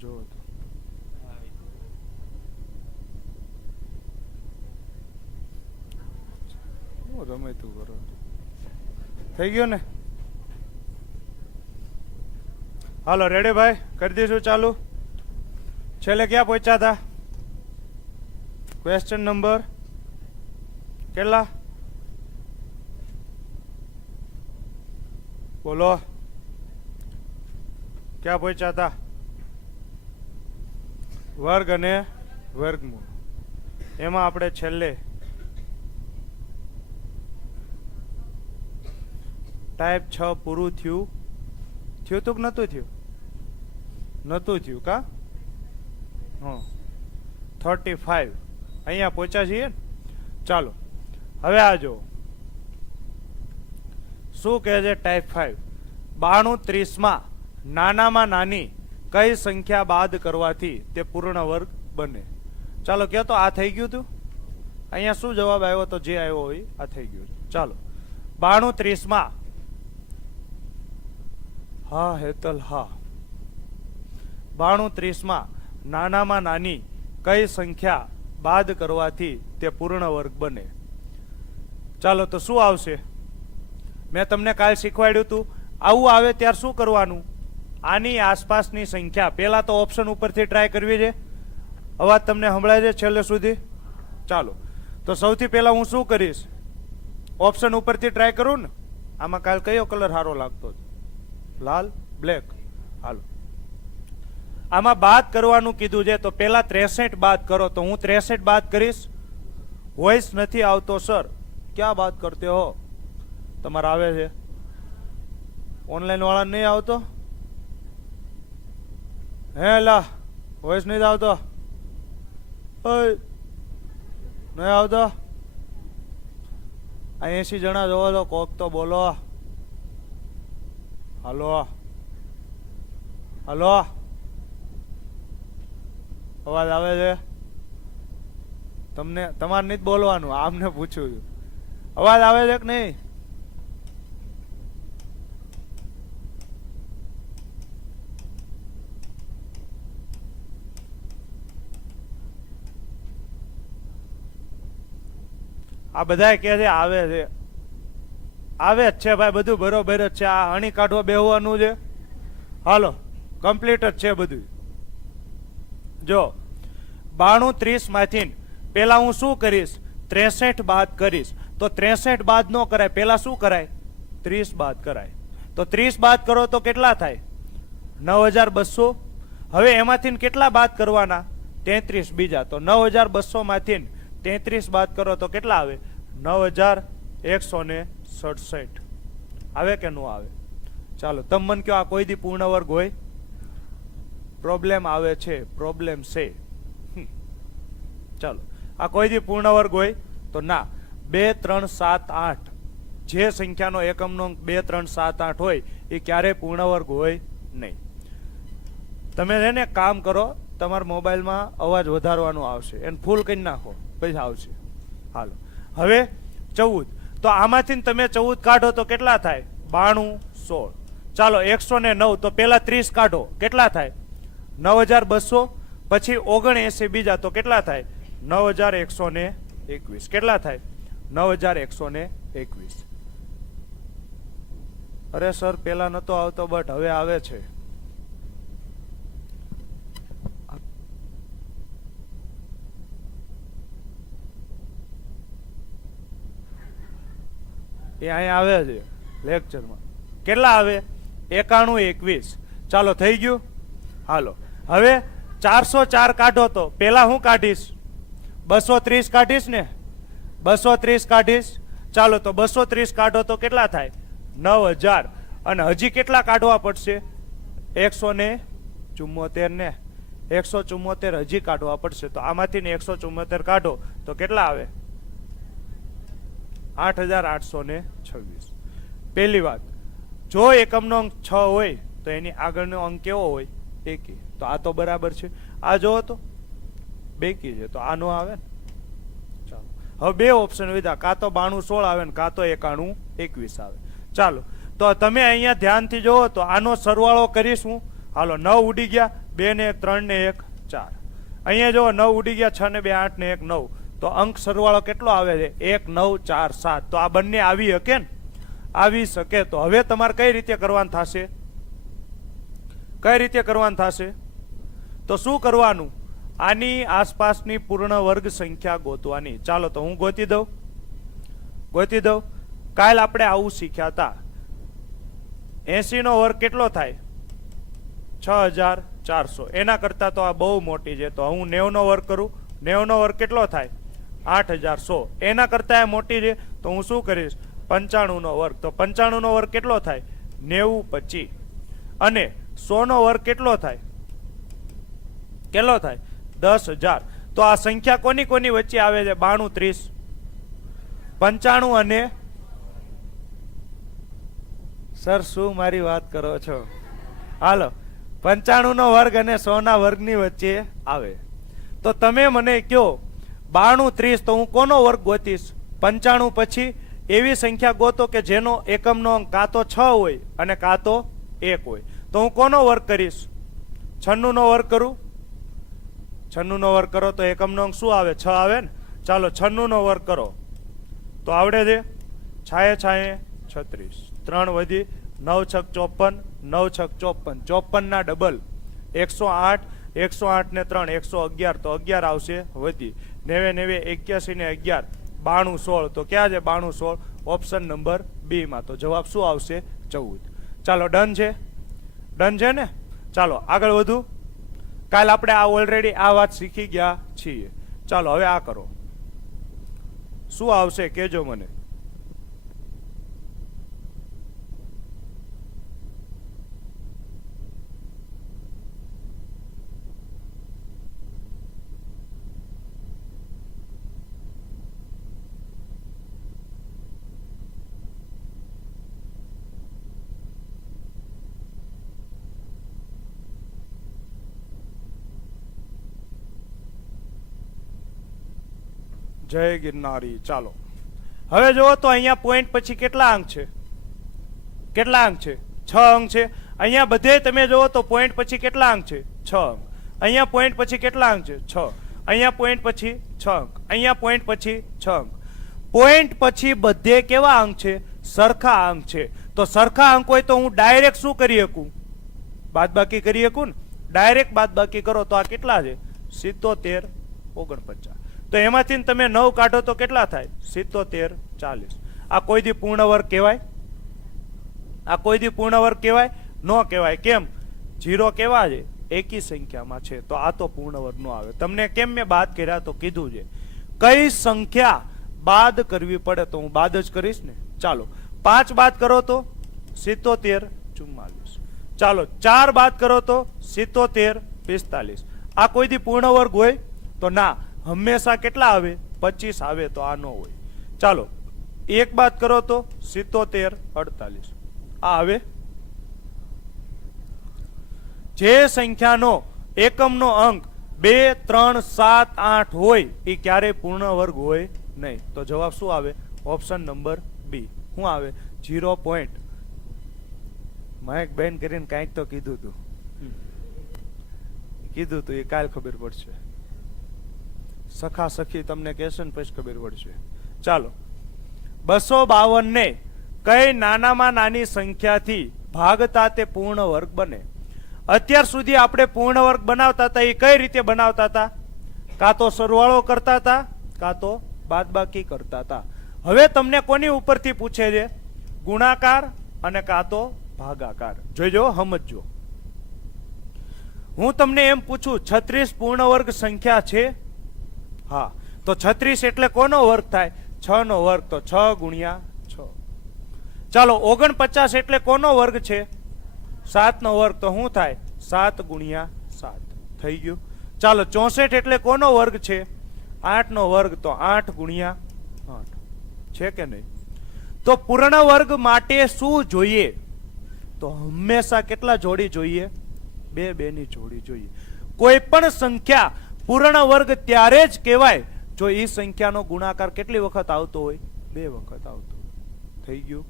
જોવો તો હું રમે તું કરો થઈ ગયો ને. હાલો રેડી ભાઈ, કરી દઈશું ચાલુ. છેલ્લે ક્યાં પહોંચ્યા હતા? ક્વેશ્ચન નંબર કેટલા બોલો, ક્યાં પહોંચ્યા હતા? વર્ગ અને વર્ગમૂળ. એમાં આપણે છેલ્લે ટાઈપ 6 પૂરું થયું તું કે નતું થયું? નતું થયું કા? હા 35 અહીંયા પહોંચ્યા છીએ. ચાલો હવે આ જો શું કહે છે ટાઈપ 5. 92 30માં નાનામાં નાની કઈ સંખ્યા બાદ કરવાથી તે પૂર્ણ વર્ગ બને? ચાલો કહો તો આ થઈ ગયું તું. અહીંયા શું જવાબ આવ્યો તો? જે આવ્યો હોય આ થઈ ગયું. ચાલો 92 30માં હા હેતલ હા 92 30માં નાનામાં નાની કઈ સંખ્યા બાદ કરવાથી તે પૂર્ણ વર્ગ બને? ચાલો તો શું આવશે? મેં તમને કાલ શીખવાડ્યું હતું. આવું આવે ત્યારે શું કરવાનું? આની આસપાસની સંખ્યા પહેલા તો ઓપ્શન ઉપરથી ટ્રાય કરવી છે. અવાજ તમને સંભળાય છે છેલ્લે સુધી? ચાલો તો સૌથી પહેલા હું શું કરીશ? ઓપ્શન ઉપરથી ટ્રાય કરું ને. આમાં કાલ કયો કલર સારો લાગતો? લાલ, બ્લેક. હાલો આમાં બાદ કરવાનું કીધું છે તો પહેલા 63 બાદ કરો. તો હું 63 બાદ કરીશ. વોઇસ નથી આવતો સર, ક્યાં બાદ કરતે હો? તમારે આવે છે? ઓનલાઈન વાળા નહીં આવતો? હે લા વોઇસ નહીં આવતો? નહીં આવતો? 80 જણા જોવો તો કોક તો બોલો. હલો હલો અવાજ આવે છે? તમને તમારે નહીં બોલવાનું, આમને પૂછું છું. અવાજ આવે છે કે નહીં? આ બધા કહે છે આવે છે. આવે જ છે ભાઈ, બધું બરોબર જ છે. આ હણી કાઢવા બેહવાનું છે. હાલો કમ્પ્લીટ જ છે બધું. જો 92 30 માંથી પેલા હું શું કરીશ? 63 બાદ કરીશ. તો 63 બાદ ન કરાય, પેલા શું કરાય? 30 બાદ કરાય. તો 30 બાદ કરો તો કેટલા થાય? 9200. હવે એમાંથી કેટલા બાદ કરવાના? 33 બીજા. તો 9200 માંથી 33 બાદ કરો તો કેટલા આવે? 9167. આવે કે નો આવે? ચાલો તમે મને કહો, આ કોઈ દી પૂર્ણ વર્ગ હોય? પ્રોબ્લેમ આવે છે, પ્રોબ્લેમ છે. ચાલો આ કોઈ દી પૂર્ણ વર્ગ હોય? તો ના. 2 3 7 8 જે સંખ્યાનો એકમનો 2 3 7 8 હોય એ ક્યારેય પૂર્ણ વર્ગ હોય નહીં. તમે એને કામ કરો, તમારા મોબાઈલમાં અવાજ વધારવાનો આવશે, એને ફૂલ કરી નાખો પછી આવશે. હાલો હવે 14. તો આમાંથી તમે 14 કાઢો તો કેટલા થાય? 92 16. ચાલો 109. તો પેલા 30 કાઢો, કેટલા થાય? 9200. પછી 79 બીજા તો કેટલા થાય? 9121. કેટલા થાય? 9121. અરે સર પેલા નતો આવતો બટ હવે આવે છે. એ અહીંયા આવે છે લેક્ચરમાં. કેટલા આવે? 9121. ચાલો થઈ ગયું. હાલો હવે 404 કાઢો તો પેલા હું કાઢીશ? 230 કાઢીશ ને? 230 કાઢીશ. ચાલો તો 230 કાઢો તો કેટલા થાય? 9000. અને હજી કેટલા કાઢવા પડશે? 174 ને 174 હજી કાઢવા પડશે. તો આમાંથી 174 કાઢો તો કેટલા આવે? 8826. પહેલી વાત, જો એકમનો અંક 6 હોય તો એની આગળનો અંક કેવો હોય? એકી. તો આ તો બરાબર છે. આ જોવો તો બેકી છે, તો આ નો આવે ને. ચાલો હવે બે ઓપ્શન વધ્યા, કાં તો 92 16 આવે ને કાં તો 91 21 આવે. ચાલો તો તમે અહીંયા ધ્યાનથી જોવો તો આનો સરવાળો કરીશું. હાલો 9 ઉડી ગયા 2 ને 1 3 ને 1 4. અહીંયા જો 9 ઉડી ગયા, 6 ને 2 8 ને 1 9. તો અંક સરવાળો કેટલો આવે છે? 1 9 4 7. તો આ બંને આવી શકે ને? આવી શકે. તો હવે તમારે કઈ રીતે કરવાનું થશે? કઈ રીતે કરવાનું થશે? તો શું કરવાનું? આની આસપાસની પૂર્ણ વર્ગ સંખ્યા ગોતવાની. ચાલો તો હું ગોતી દઉં. કાલ આપણે આવું શીખ્યા હતા. 80 નો વર્ગ કેટલો થાય? 6400. એના કરતા તો આ બહુ મોટી છે. તો હું 90 નો વર્ગ કરું. 90 નો વર્ગ કેટલો થાય? 8100. એના કરતા એ મોટી છે. તો હું શું કરીશ? 95 નો વર્ગ. તો 95 નો વર્ગ કેટલો થાય? 90 25. અને 100 નો વર્ગ કેટલો થાય? કેટલો થાય? 10000. તો આ સંખ્યા કોની કોની વચ્ચે આવે છે? 92 30. 95 અને સર શું મારી વાત કરો છો? હાલો, 95 નો વર્ગ અને 100 ના વર્ગની વચ્ચે આવે. તો તમે મને કહો 92 30. તો હું કોનો વર્ગ ગોતીશ? 95 પછી એવી સંખ્યા ગોતો કે જેનો એકમનો અંક કાં તો 6 હોય અને કાં તો 1 હોય. તો હું કોનો વર્ગ કરીશ? 96 નો વર્ગ કરું. 96 નો વર્ગ કરો તો એકમનો અંક શું આવે? 6 આવે ને. ચાલો 96 નો વર્ગ કરો તો આવડે છે? છાયે 36. 3 વધી 9 6 54. 9 6 54. 54 ના ડબલ 108. 108 ને 3 111. તો 11 આવશે વધી. 90 81 ને 11 92 16. તો ક્યાં છે 92 16? ઓપ્શન નંબર બી માં. તો જવાબ શું આવશે? 14. ચાલો ડન છે? ડન છે ને? ચાલો આગળ વધુ. કાલ આપણે આ ઓલરેડી આ વાત શીખી ગયા છીએ. ચાલો હવે આ કરો. શું આવશે કેજો મને. જય ગિરનારી. ચાલો હવે જુઓ તો અહીંયા પોઈન્ટ પછી કેટલા અંક છે? કેટલા અંક છે? 6 અંક છે. અહીંયા બધે તમે જુઓ તો પોઈન્ટ પછી કેટલા અંક છે? 6 અંક. અહીંયા પોઈન્ટ પછી કેટલા અંક છે? 6. અહીંયા પોઈન્ટ પછી 6 અંક. અહીંયા પોઈન્ટ પછી 6 અંક. પોઈન્ટ પછી બધે કેવા અંક છે? સરખા અંક છે. તો સરખા અંક હોય તો હું ડાયરેક્ટ શું કરી શકું? બાદબાકી કરી શકું ને. ડાયરેક્ટ બાદબાકી કરો તો આ કેટલા છે? 77 49. તો એમાંથી તમે 9 કાઢો તો કેટલા થાય? 77 40. આ કોઈ દી પૂર્ણ વર્ગ કહેવાય? આ કોઈ દી પૂર્ણ વર્ગ કહેવાય? ન કહેવાય. કેમ? 0 કેવા છે? એકી સંખ્યામાં છે. તો આ તો પૂર્ણ વર્ગ નો આવે. તમને કેમ મેં બાદ કર્યા? તો કીધું છે કઈ સંખ્યા બાદ કરવી પડે તો હું બાદ જ કરીશ ને. ચાલો 5 બાદ કરો તો 77 44. ચાલો 4 બાદ કરો તો 77 45. આ કોઈ દી પૂર્ણ વર્ગ હોય? તો ના, હંમેશા કેટલા આવે? 25 આવે. તો આ ન હોય. ચાલો 1 બાદ કરો તો 77 48. આ આવે. જે સંખ્યાનો એકમનો અંક 2 3 7 8 હોય એ ક્યારેય પૂર્ણ વર્ગ હોય નહીં. તો જવાબ શું આવે? Option number B. શું આવે? 0 પોઈન્ટ. માઇક બેન કરીને કાંઈક તો કીધું તું એ કાલ ખબર પડશે. સખા સખી તમને કહેશે ને પછી ખબર પડશે. ચાલો 252 ને કઈ નાનામાં નાની સંખ્યાથી ભાગતા તે પૂર્ણ વર્ગ બને? અત્યાર સુધી આપણે પૂર્ણ વર્ગ બનાવતા હતા એ કઈ રીતે બનાવતા હતા? કાં તો સરવાળો કરતા હતા કાં તો બાદબાકી કરતા હતા. હવે તમને કોની ઉપરથી પૂછે છે? ગુણાકાર અને કાં તો ભાગાકાર. જોઈજો, સમજજો. હું તમને એમ પૂછું 36 પૂર્ણ વર્ગ સંખ્યા છે? હા. તો 36 એટલે કોનો વર્ગ થાય? 6 નો વર્ગ. તો 6 ગુણ્યા 6. ચાલો 49 એટલે કોનો વર્ગ છે? 7 નો વર્ગ. તો શું થાય? 7 ગુણ્યા 7. થઈ ગયું. ચાલો 64 એટલે કોનો વર્ગ છે? 8 નો વર્ગ. તો 8 ગુણ્યા 8. છે કે નહીં? તો પૂર્ણ વર્ગ માટે શું જોઈએ? તો હંમેશા કેટલા જોડી જોઈએ? 2 2 ની જોડી જોઈએ. કોઈ પણ સંખ્યા પૂર્ણ વર્ગ ત્યારે જ કહેવાય જો એ સંખ્યાનો ગુણાકાર કેટલી વખત આવતો હોય? 2 વખત આવતો હોય. થઈ ગયું?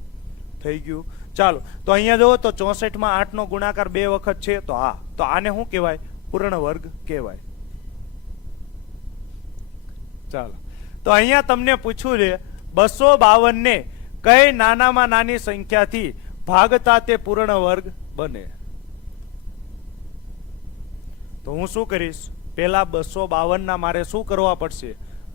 થઈ ગયું. ચાલો તો અહીંયા જુઓ તો 64 માં 8 નો ગુણાકાર 2 વખત છે. તો હા, તો આને શું કહેવાય? પૂર્ણ વર્ગ કહેવાય. ચાલો, તો અહીંયા તમને પૂછ્યું છે 252 ને કઈ નાનામાં નાની સંખ્યાથી ભાગતા તે પૂર્ણ વર્ગ બને. તો હું શું કરીશ, પેલા 252 ના મારે શું કરવા પડશે,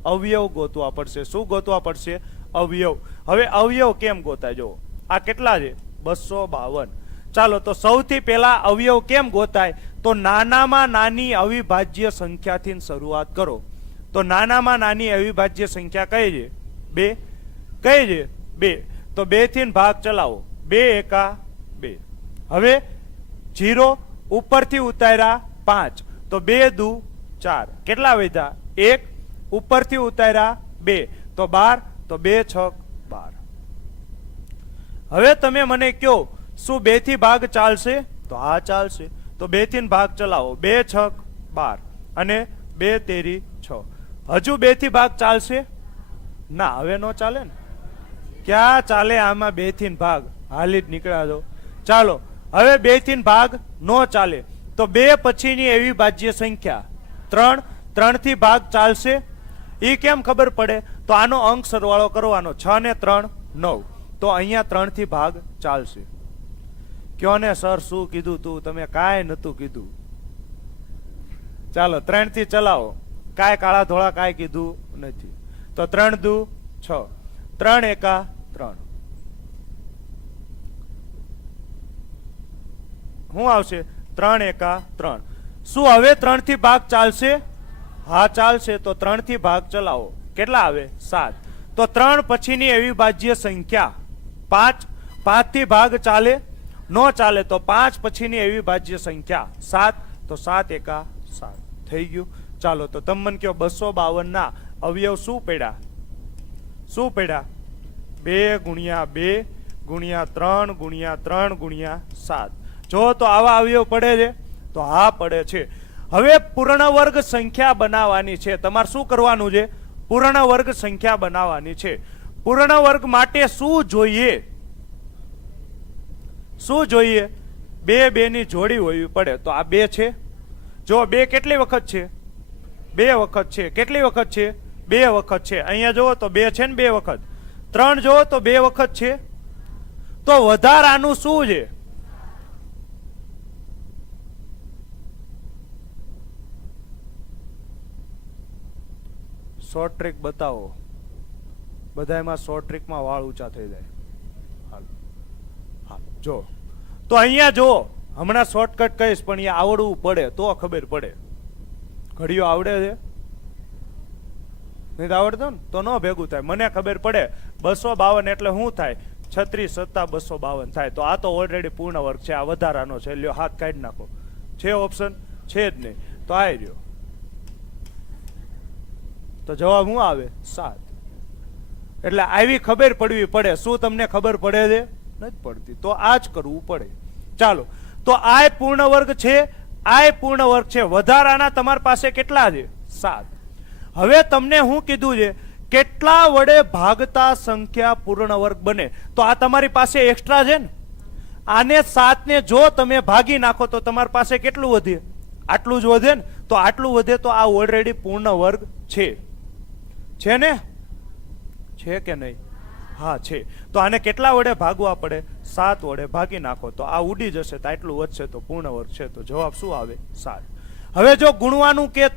અવયવ ગોતવા પડશે. શું ગોતવા પડશે? અવયવ. હવે અવયવ કેમ ગોતાય? જો આ કેટલા છે? 252. ચાલો, તો સૌથી પહેલા અવયવ કેમ ગોતાય? તો નાનામાં નાની અવિભાજ્ય સંખ્યાથી શરૂઆત કરો. તો નાનામાં નાની અવિભાજ્ય સંખ્યા કઈ છે? 2. કઈ છે? 2. તો 2 થી ભાગ ચલાવો. 2 એકા 2. હવે 0 ઉપરથી ઉતાર્યા 5, તો 2 દુ 4. કેટલા વધ્યા? 1. ઉપરથી ઉતાર્યા 2, તો 12, તો 2 6 12. હવે તમે મને કહો, શું 2 થી ભાગ ચાલશે? તો હા ચાલશે. તો 2 થી ભાગ ચલાવો. 2 6 12 અને 2 તેરી 6. હજુ 2 થી ભાગ ચાલશે? ના, હવે નો ચાલે ને. ક્યાં ચાલે આમાં? 2 થી ભાગ હાલી જ નીકળ્યા છો. ચાલો, હવે 2 થી ભાગ નો ચાલે, તો 2 પછીની એવી ભાજ્ય સંખ્યા 3. 3 થી ભાગ ચાલશે? એ કેમ ખબર પડે? તો આનો અંક સરવાળો કરવાનો. 6 ને 3 9. તો અહીંયા 3 થી ભાગ ચાલશે. કયો ને સર શું કીધું તું? તમે કાંઈ નતું કીધું. ચાલો, 3 થી ચલાવો. કાંઈ કાળા ધોળા કાંઈ કીધું નથી. તો 3 દુ 6, 3 એકા 3. શું આવશે? 3 એકા 3. શું હવે 3 થી ભાગ ચાલશે? હા ચાલશે. તો 3 થી ભાગ ચલાવો. કેટલા આવે? 7. તો 3 પછીની એવી ભાજ્ય સંખ્યા 5. 5 થી ભાગ ચાલે? નો ચાલે. તો 5 પછીની એવી ભાજ્ય સંખ્યા 7. તો 7 એકા 7. થઈ ગયું. ચાલો, તો તમે મને કહો 252 ના અવયવ શું પડ્યા? શું પડ્યા? 2 ગુણ્યા 2 ગુણ્યા 3 ગુણ્યા 3 ગુણ્યા 7. જો તો આવા અવયવ પડે છે? તો હા પડે છે. હવે પૂર્ણ વર્ગ સંખ્યા બનાવવાની છે. તમારે શું કરવાનું છે? પૂર્ણ વર્ગ સંખ્યા બનાવવાની છે. પૂર્ણ વર્ગ માટે શું જોઈએ? શું જોઈએ? 2 2 ની જોડી હોવી પડે. તો આ 2 છે. જો 2 કેટલી વખત છે? 2 વખત છે. કેટલી વખત છે? 2 વખત છે. અહીંયા જુઓ તો 2 છે ને 2 વખત. 3 જુઓ તો 2 વખત છે. તો વધારાનું શું છે? શોર્ટ ટ્રીક બતાવો. બધામાં શોર્ટ ટ્રીકમાં વાળ ઊંચા થઈ જાય. હા, જો તો અહીંયા જો હમણાં શોર્ટકટ કહીશ, પણ અહીંયા આવડવું પડે તો ખબર પડે. ઘડીઓ આવડે છે? નહીં આવડતો ને તો ન ભેગું થાય. મને ખબર પડે 252 એટલે શું થાય? 36 સત્તા 252 થાય. તો આ તો ઓલરેડી પૂર્ણ વર્ગ છે. આ વધારાનો છે. લ્યો હાથ કાઢી નાખો. છે ઓપ્શન? છે જ નહીં. તો આ રહ્યો. તો જવાબ શું આવે? 7. એટલે આવી ખબર પડવી પડે. શું તમને ખબર પડે છે? નથી પડતી. તો આ જ કરવું પડે. ચાલો, તો આ પૂર્ણ વર્ગ છે. આ પૂર્ણ વર્ગ છે. વધારાના તમારી પાસે કેટલા છે? 7. હવે તમને હું કીધું છે કેટલા વડે ભાગતા સંખ્યા પૂર્ણ વર્ગ બને. તો આ તમારી પાસે એક્સ્ટ્રા છે ને. આને 7 ને જો તમે ભાગી નાખો તો તમારી પાસે કેટલું વધે? આટલું જ વધે ને. તો આટલું વધે તો આ ઓલરેડી પૂર્ણ વર્ગ છે. છે ને? છે કે નહીં? હા છે. તો આને કેટલા વડે ભાગવા પડે? 7 વડે ભાગી નાખો તો આ ઉડી જશે. તો આટલું વધશે તો પૂર્ણ વર્ગ છે. તો જવાબ શું આવે? 7. હવે જો ગુણવાનું કે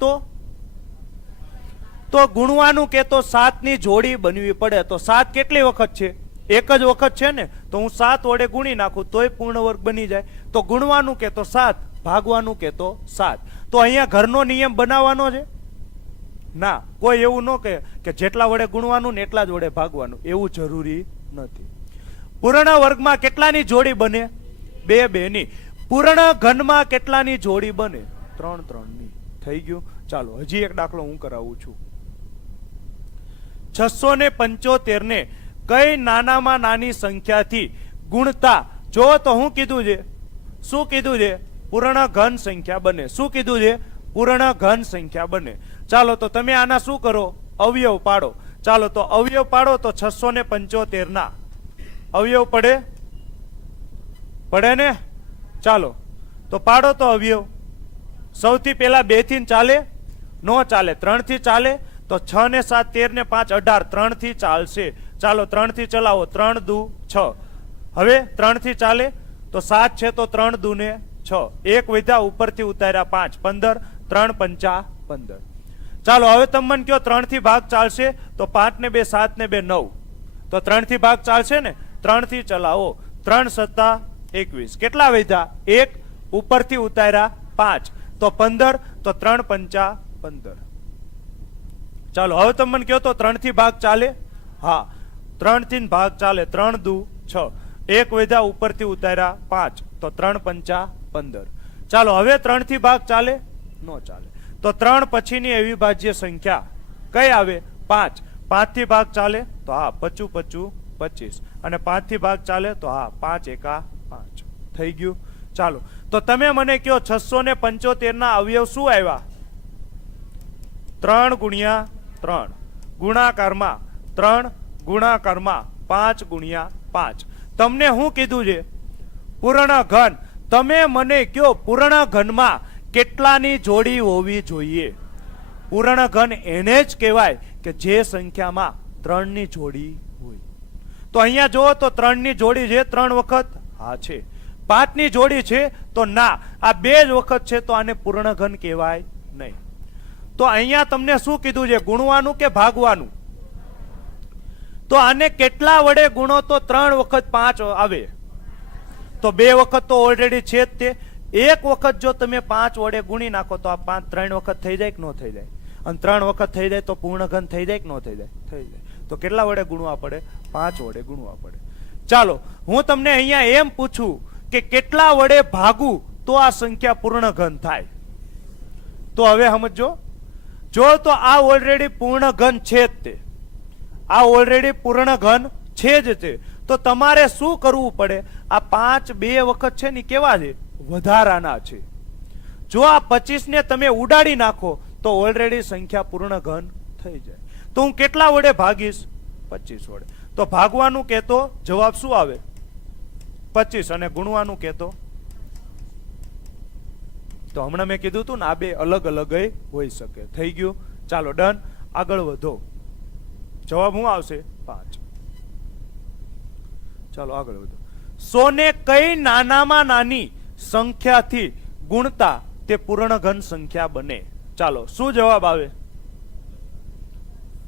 તો ગુણવાનું કે તો 7 ની જોડી બનવી પડે. તો 7 કેટલી વખત છે? એક જ વખત છે ને. તો હું 7 વડે ગુણી નાખું તોય પૂર્ણ વર્ગ બની જાય. તો ગુણવાનું કે તો 7, ભાગવાનું કે તો 7. તો અહીંયા ઘરનો નિયમ બનાવવાનો છે? ના, કોઈ એવું ન કહે કે જેટલા વડે ગુણવાનું ને એટલા જ વડે ભાગવાનું. એવું જરૂરી નથી. પૂર્ણ વર્ગમાં કેટલાની જોડી બને? 2 2 ની. પૂર્ણ ઘનમાં કેટલાની જોડી બને? 3 3 ની. થઈ ગયું. ચાલો, હજી એક દાખલો હું કરાવું છું. 675 ને કઈ નાનામાં નાની સંખ્યાથી ગુણતા જો તો હું કીધું છે? શું કીધું છે? પૂર્ણ ઘન સંખ્યા બને. શું કીધું છે? પૂર્ણ ઘન સંખ્યા બને. ચાલો, તો તમે આના શું કરો? અવયવ પાડો. ચાલો, તો અવયવ પાડો. તો 675 ના અવયવ પડે? પડે ને? ચાલો, તો પાડો તો અવયવ. સૌથી પહેલા 2 થી ચાલે? નો ચાલે. 3 થી ચાલે? તો 6 ને 7 13 ને 5 18, 3 થી ચાલશે. ચાલો 3 થી ચલાવો, 3 દુ 6. હવે 3 થી ચાલે? તો 7 છે તો 3 દુ ને 6, 1 વધ્યા ઉપરથી ઉતાર્યા 5, 15, 3 પંચા 15. ચાલો હવે તમે મને કહો 3 થી ભાગ ચાલશે? તો 5 ને 2 7 ને 2 9. તો 3 થી ભાગ ચાલશે ને? 3 થી ચલાવો, 3 સત્તા 21. કેટલા વધ્યા? 1 ઉપરથી ઉતાર્યા 5, તો 15, તો 3 પંચા 15. ચાલો હવે તમે મને કહો તો 3 થી ભાગ ચાલે? હા, 3 થી ભાગ ચાલે. 3 દુ 6, 1 વધ્યા ઉપરથી ઉતાર્યા 5, તો 3 પંચા 15. ચાલો હવે 3 થી ભાગ ચાલે? નો ચાલે. તો 3 પછીની અવિભાજ્ય સંખ્યા કઈ આવે? 5. 5 થી ભાગ ચાલે? તો હા, 25 25 25. અને 5 થી ભાગ ચાલે? તો હા, 5 એકા 5. થઈ ગયું. ચાલો તો તમે મને કહો 675 ના અવયવ શું આવ્યા? 3 ગુણ્યા 3, ગુણાકારમાં 3, ગુણાકારમાં 5 ગુણ્યા 5. તમને શું કીધું છે? પૂર્ણ ઘન. તમે મને કહો પૂર્ણ ઘનમાં કેટલાની જોડી હોવી જોઈએ? પૂર્ણ ઘન એને જ કહેવાય કે જે સંખ્યામાં 3 ની જોડી હોય. તો અહીંયા જુઓ તો 3 ની જોડી છે 3 વખત? હા છે. 5 ની જોડી છે? તો ના, આ 2 જ વખત છે, તો આને પૂર્ણ ઘન કહેવાય નહીં. તો અહીંયા તમને શું કીધું છે? ગુણવાનું કે ભાગવાનું? તો આને કેટલા વડે ગુણો તો 3 વખત 5 આવે? તો 2 વખત તો ઓલરેડી છે જ તે. 1 વખત જો તમે 5 વડે ગુણી નાખો તો આ 5 3 વખત થઈ જાય કે ન થઈ જાય? અને 3 વખત થઈ જાય તો પૂર્ણ ઘન થઈ જાય કે ન થઈ જાય? થઈ જાય. તો કેટલા વડે ગુણવા પડે? 5 વડે ગુણવા પડે. ચાલો હું તમને અહીંયા એમ પૂછું કે કેટલા વડે ભાગું તો આ સંખ્યા પૂર્ણ ઘન થાય? તો હવે સમજો. જો તો આ ઓલરેડી પૂર્ણ ઘન છે જ તે, આ ઓલરેડી પૂર્ણ ઘન છે જ તે, તો તમારે શું કરવું પડે? આ 5 2 વખત છે ને કેવા છે? વધારાના છે. જો આ 25 ને તમે ઉડાડી નાખો તો ઓલરેડી સંખ્યા પૂર્ણ ઘન થઈ જાય. તો હું કેટલા વડે ભાગીશ? 25 વડે. તો ભાગવાનું કહેતો જવાબ શું આવે? 25. અને ગુણવાનું કહેતો? તો હમણાં મેં કીધું હતું ને, આ બે અલગ અલગ હોઈ શકે. થઈ ગયું. ચાલો ડન. આગળ વધો. જવાબ શું આવશે? 5. ચાલો આગળ વધો. 100 ને કઈ નાનામાં નાની સંખ્યાથી ગુણતા તે પૂર્ણ ઘન સંખ્યા બને? ચાલો શું જવાબ આવે?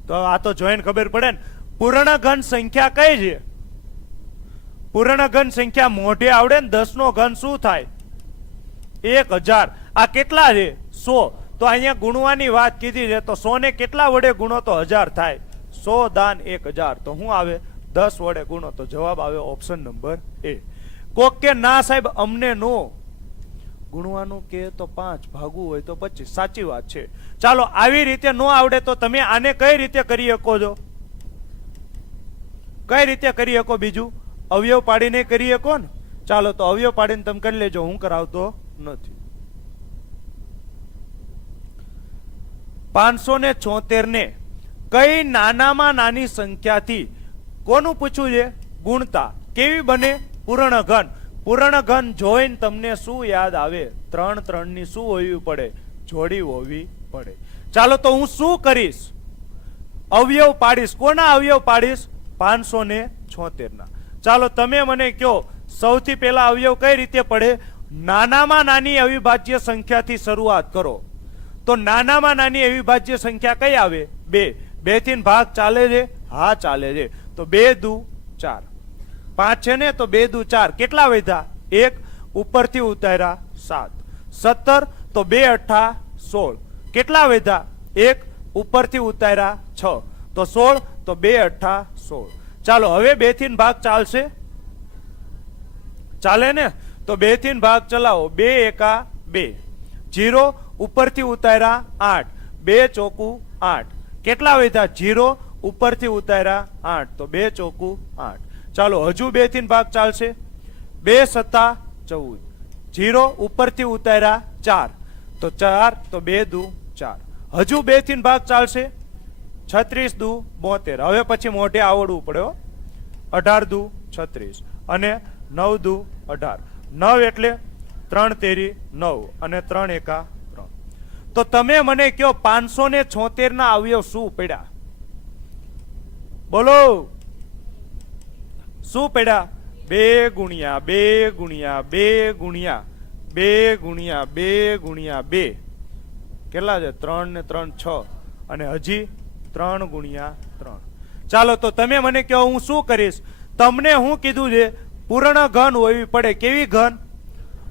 તો આ તો જોઈને ખબર પડે ને. પૂર્ણ ઘન સંખ્યા કઈ છે? પૂર્ણ ઘન સંખ્યા મોઢે આવડે ને. 10 નો ઘન શું થાય? 1000. આ કેટલા છે? 100. તો અહીંયા ગુણવાની વાત કીધી છે, તો 100 ને કેટલા વડે ગુણો તો 1000 થાય? 100 દાન 1000. તો શું આવે? 10 વડે ગુણો. તો જવાબ આવે ઓપ્શન નંબર એ. કોક કે ના સાહેબ અમને નો ગુણવાનું કે તો 5, ભાગવું હોય તો 25. સાચી વાત છે. ચાલો આવી રીતે નો આવડે તો તમે આને કઈ રીતે કરી શકો છો? કઈ રીતે કરી શકો? બીજું અવયવ પાડીને કરી શકો ને. ચાલો તો અવયવ પાડીને તમે કરી લેજો, હું કરાવતો નથી. 576 ને કઈ નાનામાં નાની સંખ્યાથી કોનું પૂછ્યું છે? ગુણતા કેવી બને? પૂર્ણ ઘન. પૂર્ણ ઘન જોઈને તમને શું યાદ આવે? 3 3 ની શું હોવી પડે? જોડી હોવી પડે. ચાલો તો હું શું કરીશ? અવયવ પાડીશ. કોના અવયવ પાડીશ? 576 ના. ચાલો તમે મને કહો સૌથી પહેલા અવયવ કઈ રીતે પડે? નાનામાં નાની અવિભાજ્ય સંખ્યાથી શરૂઆત કરો. તો નાનામાં નાની અવિભાજ્ય સંખ્યા કઈ આવે? 2. 2 થી ભાગ ચાલે છે? હા ચાલે છે. તો 2 દુ 4. 5 છે ને, તો 2 દુ 4. કેટલા વધ્યા? 1 ઉપરથી ઉતાર્યા 7. 17. તો 2 અઠ્ઠા 16. કેટલા વધ્યા? 1 ઉપરથી ઉતાર્યા 6. તો 16. તો 2 અઠ્ઠા 16. ચાલો હવે 2 થી ભાગ ચાલશે? ચાલે ને. તો 2 થી ભાગ ચલાવો. 2 એકા 2. 0 ઉપરથી ઉતાર્યા 8. 2 ચોકું 8. કેટલા વધ્યા? 0 ઉપરથી ઉતાર્યા 8. તો 2 ચોકું 8. ચાલો હજુ 2 થી ભાગ ચાલશે? 2 સત્તા 14. 0 ઉપરથી ઉતાર્યા 4. તો 4. તો 2 દુ 4. હજુ 2 થી ભાગ ચાલશે? 36 દુ 72. હવે પછી મોઢે આવડવું પડે. 18 દુ 36. અને 9 દુ 18. 9 એટલે 3 તેરી 9 અને 3 એકા 3. તો તમે મને કયો 576 ના અવયવ શું પડ્યા? બોલો શું પડ્યા? 2 ગુણ્યા 2 ગુણ્યા 2 ગુણ્યા 2 ગુણ્યા 2 ગુણ્યા 2 કેટલા છે? 3 ને 3 6 અને હજી 3 ગુણ્યા 3. ચાલો તો તમે મને કહો હું શું કરીશ? તમને હું કીધું છે પૂર્ણ ઘન હોવી પડે. કેવી ઘન?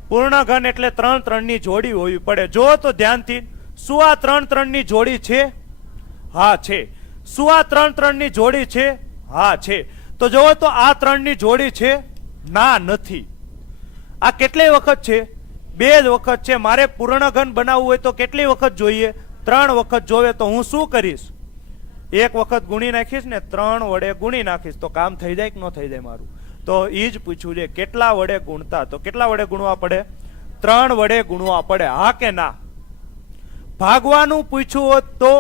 પૂર્ણ ઘન એટલે 3 3 ની જોડી હોવી પડે. જો તો ધ્યાનથી, શું આ 3 3 ની જોડી છે? હા છે. શું આ 3 3 ની જોડી છે? હા છે. તો જો તો આ 3 ની જોડી છે? ના, નથી. આ કેટલી વખત છે? 2 જ વખત છે. મારે પૂર્ણ ઘન બનાવવું હોય તો કેટલી વખત જોઈએ? 3 વખત જોવે. તો હું શું કરીશ? 1 વખત ગુણી નાખીશ ને 3 વડે ગુણી નાખીશ તો કામ થઈ જાય કે ન થઈ જાય મારું? તો એ જ પૂછ્યું છે કેટલા વડે ગુણતા. તો કેટલા વડે ગુણવા પડે? 3 વડે ગુણવા પડે. હા કે ના? ભાગવાનું પૂછ્યું હોત તો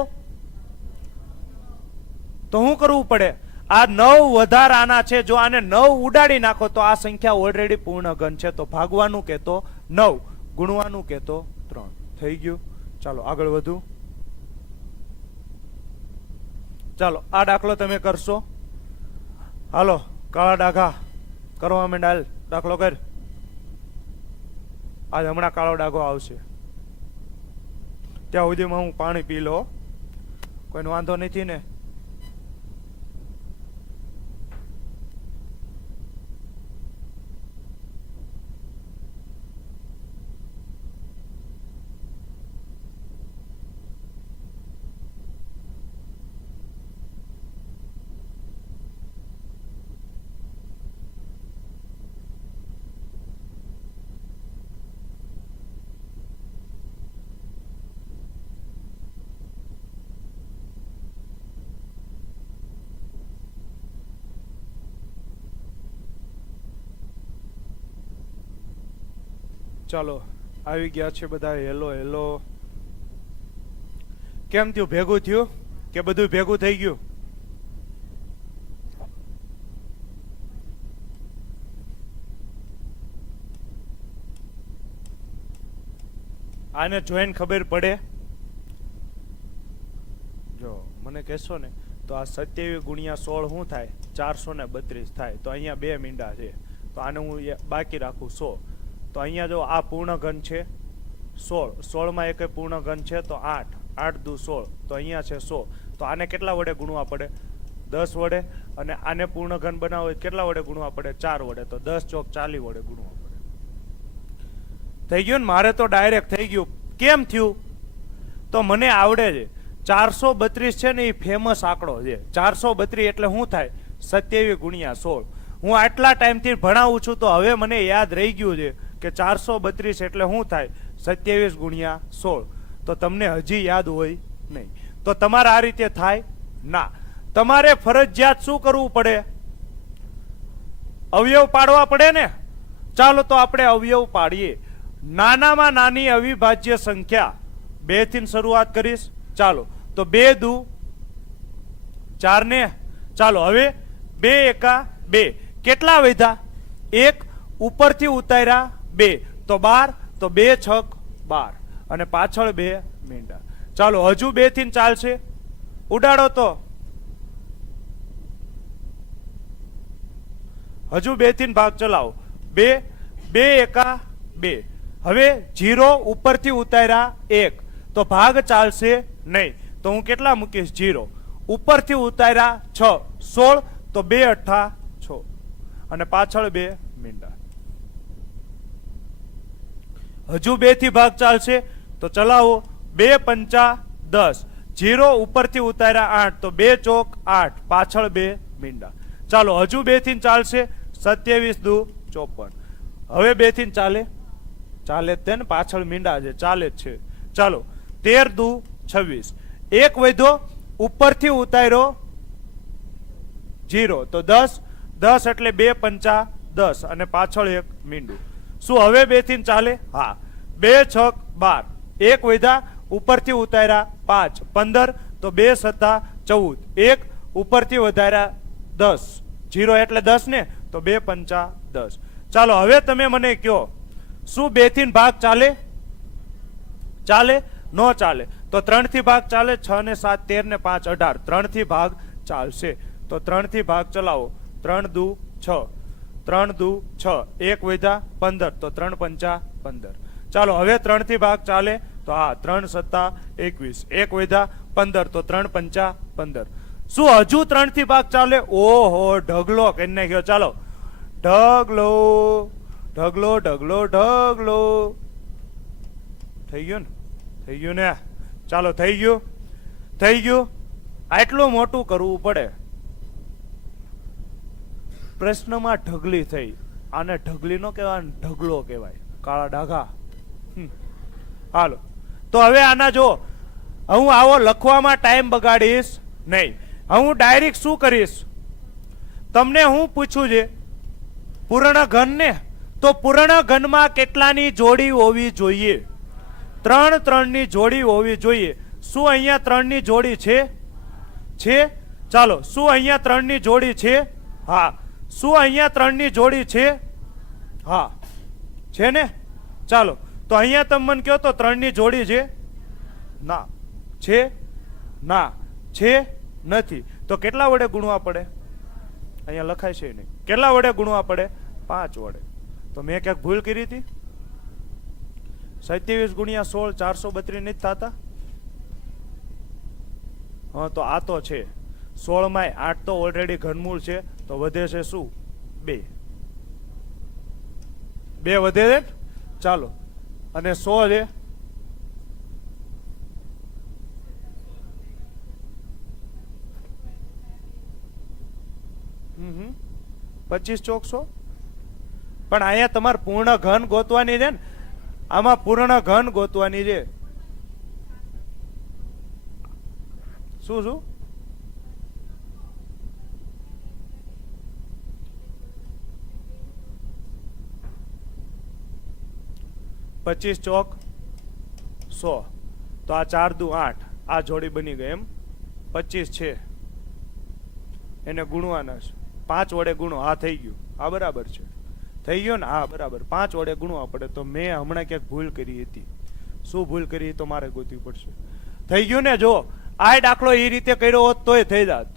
શું કરવું પડે? આ 9 વધારાના છે. જો આને 9 ઉડાડી નાખો તો આ સંખ્યા ઓલરેડી પૂર્ણ ઘન છે. તો ભાગવાનું કહેતો 9, ગુણવાનું કહેતો 3. થઈ ગયું. ચાલો આગળ વધુ. ચાલો આ દાખલો તમે કરશો. હાલો કાળા ડાઘા કરવા માંડ. દાખલો કર. આજ હમણાં કાળો ડાઘો આવશે. ત્યાં સુધીમાં હું પાણી પી લો. કોઈનો વાંધો નથી ને? ચાલો આવી ગયા છે બધા. Hello hello. કેમ થયું? ભેગું થયું કે બધું ભેગું થઈ ગયું? આને જોઈને ખબર પડે. જો મને કહેશો ને તો આ 27 ગુણ્યા 16 શું થાય? 432 થાય. તો અહીંયા 2 મીંડા છે. તો આને હું બાકી રાખું 100. તો અહીંયા જો આ પૂર્ણ ઘન છે 16, 16 માં એક પૂર્ણ ઘન છે તો 8, 8 દુ 16. તો અહીંયા છે 100. તો આને કેટલા વડે ગુણવા પડે? 10 વડે. અને આને પૂર્ણ ઘન બનાવવો કેટલા વડે ગુણવા પડે? 4 વડે. તો 10 ચોક 40 વડે ગુણવા પડે. થઈ ગયું ને? મારે તો ડાયરેક્ટ થઈ ગયું. કેમ થયું? તો મને આવડે છે. 432 છે ને એ ફેમસ આંકડો છે. 432 એટલે શું થાય? 27 ગુણ્યા 16. હું આટલા ટાઈમથી ભણાવું છું તો હવે મને યાદ રહી ગયું છે કે 432 એટલે શું થાય? 27 ગુણ્યા 16. તો તમને હજી યાદ હોય નહીં. તો તમારે આ રીતે થાય ના. તમારે ફરજિયાત શું કરવું પડે? અવયવ પાડવા પડે ને. ચાલો તો આપણે અવયવ પાડીએ. નાનામાં નાની અવિભાજ્ય સંખ્યા 2 થી શરૂઆત કરીશ. ચાલો તો 2 દુ 4 ને. ચાલો હવે 2 એકા 2 કેટલા વધ્યા? 1 ઉપરથી ઉતાર્યા 2 તો 12. તો 2 છક 12 અને પાછળ 2 મીંડા. ચાલો હજુ 2 થી ચાલશે. ઉડાડો તો હજુ 2 થી ભાગ ચલાવો. 2 2 એકા 2. હવે 0 ઉપરથી ઉતાર્યા 1 તો ભાગ ચાલશે નહીં. તો હું કેટલા મૂકીશ? 0 ઉપરથી ઉતાર્યા 6, 16 તો 2 અઠ્ઠા 6 અને પાછળ 2 મીંડા. હજુ 2 થી ભાગ ચાલશે તો ચલાવો. 2 પંચા 10. 0 ઉપરથી ઉતાર્યા 8 તો 2 ચોક 8 પાછળ 2 મીંડા. ચાલો હજુ 2 થી ચાલશે. 27 દુ 54. હવે 2 થી ચાલે? ચાલે જ ને, પાછળ મીંડા છે, ચાલે જ છે. ચાલો 13 દુ 26. 1 વધ્યો ઉપરથી ઉતાર્યો 0 તો 10. 10 એટલે 2 પંચા 10 અને પાછળ 1 મીંડું. શું હવે 2 થી ચાલે? હા. 2 છક 12. 1 વધ્યા ઉપરથી ઉતાર્યા 5, 15 તો 2 સત્તા 14. 1 ઉપરથી વધાર્યા 10. 0 એટલે 10 ને. તો 2 પંચા 10. ચાલો હવે તમે મને કહો શું 2 થી ભાગ ચાલે? ચાલે. નો ચાલે. તો 3 થી ભાગ ચાલે. 6 ને 7 13 ને 5 18. 3 થી ભાગ ચાલશે. તો 3 થી ભાગ ચલાવો. 3 દુ 6, 3 દુ 6, 1 વધ્યા 15. તો 3 પંચા 15. ચાલો હવે 3 થી ભાગ ચાલે. તો હા, 3 સત્તા 21, 1 વધ્યા 15. તો 3 પંચા 15. શું હજુ 3 થી ભાગ ચાલે? ઓહો, ઢગલો કરી નાખ્યો. ચાલો, ઢગલો ઢગલો ઢગલો ઢગલો. થઈ ગયું ને? થઈ ગયું ને? ચાલો, થઈ ગયું, થઈ ગયું. આટલું મોટું કરવું પડે. પ્રશ્નમાં ઢગલી થઈ. આને ઢગલી નો કહેવાય, ઢગલો કહેવાય. કાળા ડાઘા. હાલો, તો હવે આના જો હું આવો લખવામાં ટાઈમ બગાડીશ નહીં. હું ડાયરેક્ટ શું કરીશ? તમને હું પૂછું છે પૂર્ણ ઘન ને, તો પૂર્ણ ઘનમાં કેટલાની જોડી હોવી જોઈએ? 3 3 ની જોડી હોવી જોઈએ. શું અહીંયા 3 ની જોડી છે? છે. ચાલો, શું અહીંયા 3 ની જોડી છે? હા. શું અહીંયા 3 ની જોડી છે? હા, છે ને? ચાલો, તો અહીંયા તમે મને કહો તો 3 ની જોડી છે? ના. છે? ના. છે? નથી. તો કેટલા વડે ગુણવા પડે? અહીંયા લખાય છે નહીં. કેટલા વડે ગુણવા પડે? 5 વડે. તો મેં ક્યાંક ભૂલ કરી હતી? 27 ગુણ્યા 16 432 નથી થતા? હા, તો આ તો છે. 16 માં 8 તો ઓલરેડી ઘનમૂળ છે. તો વધે છે શું? 2. 2 વધે છે. ચાલો, અને 100 છે. હમ 25 ચોક 100. પણ અહીંયા તમારે પૂર્ણ ઘન ગોતવાની છે ને. આમાં પૂર્ણ ઘન ગોતવાની છે. શું શું? પચીસ ચોક 100. તો આ 4 દુ 8. આ જોડી બની ગઈ એમ. 25 છે, એને ગુણવાના છે. 5 વડે ગુણો. હા, થઈ ગયું. આ બરાબર છે. થઈ ગયો ને? હા, બરાબર. 5 વડે ગુણવા પડે. તો મેં હમણાં ક્યાંક ભૂલ કરી હતી. શું ભૂલ કરી તો મારે ગોતવી પડશે. થઈ ગયું ને? જો આ દાખલો એ રીતે કર્યો હોત તોય થઈ જાત.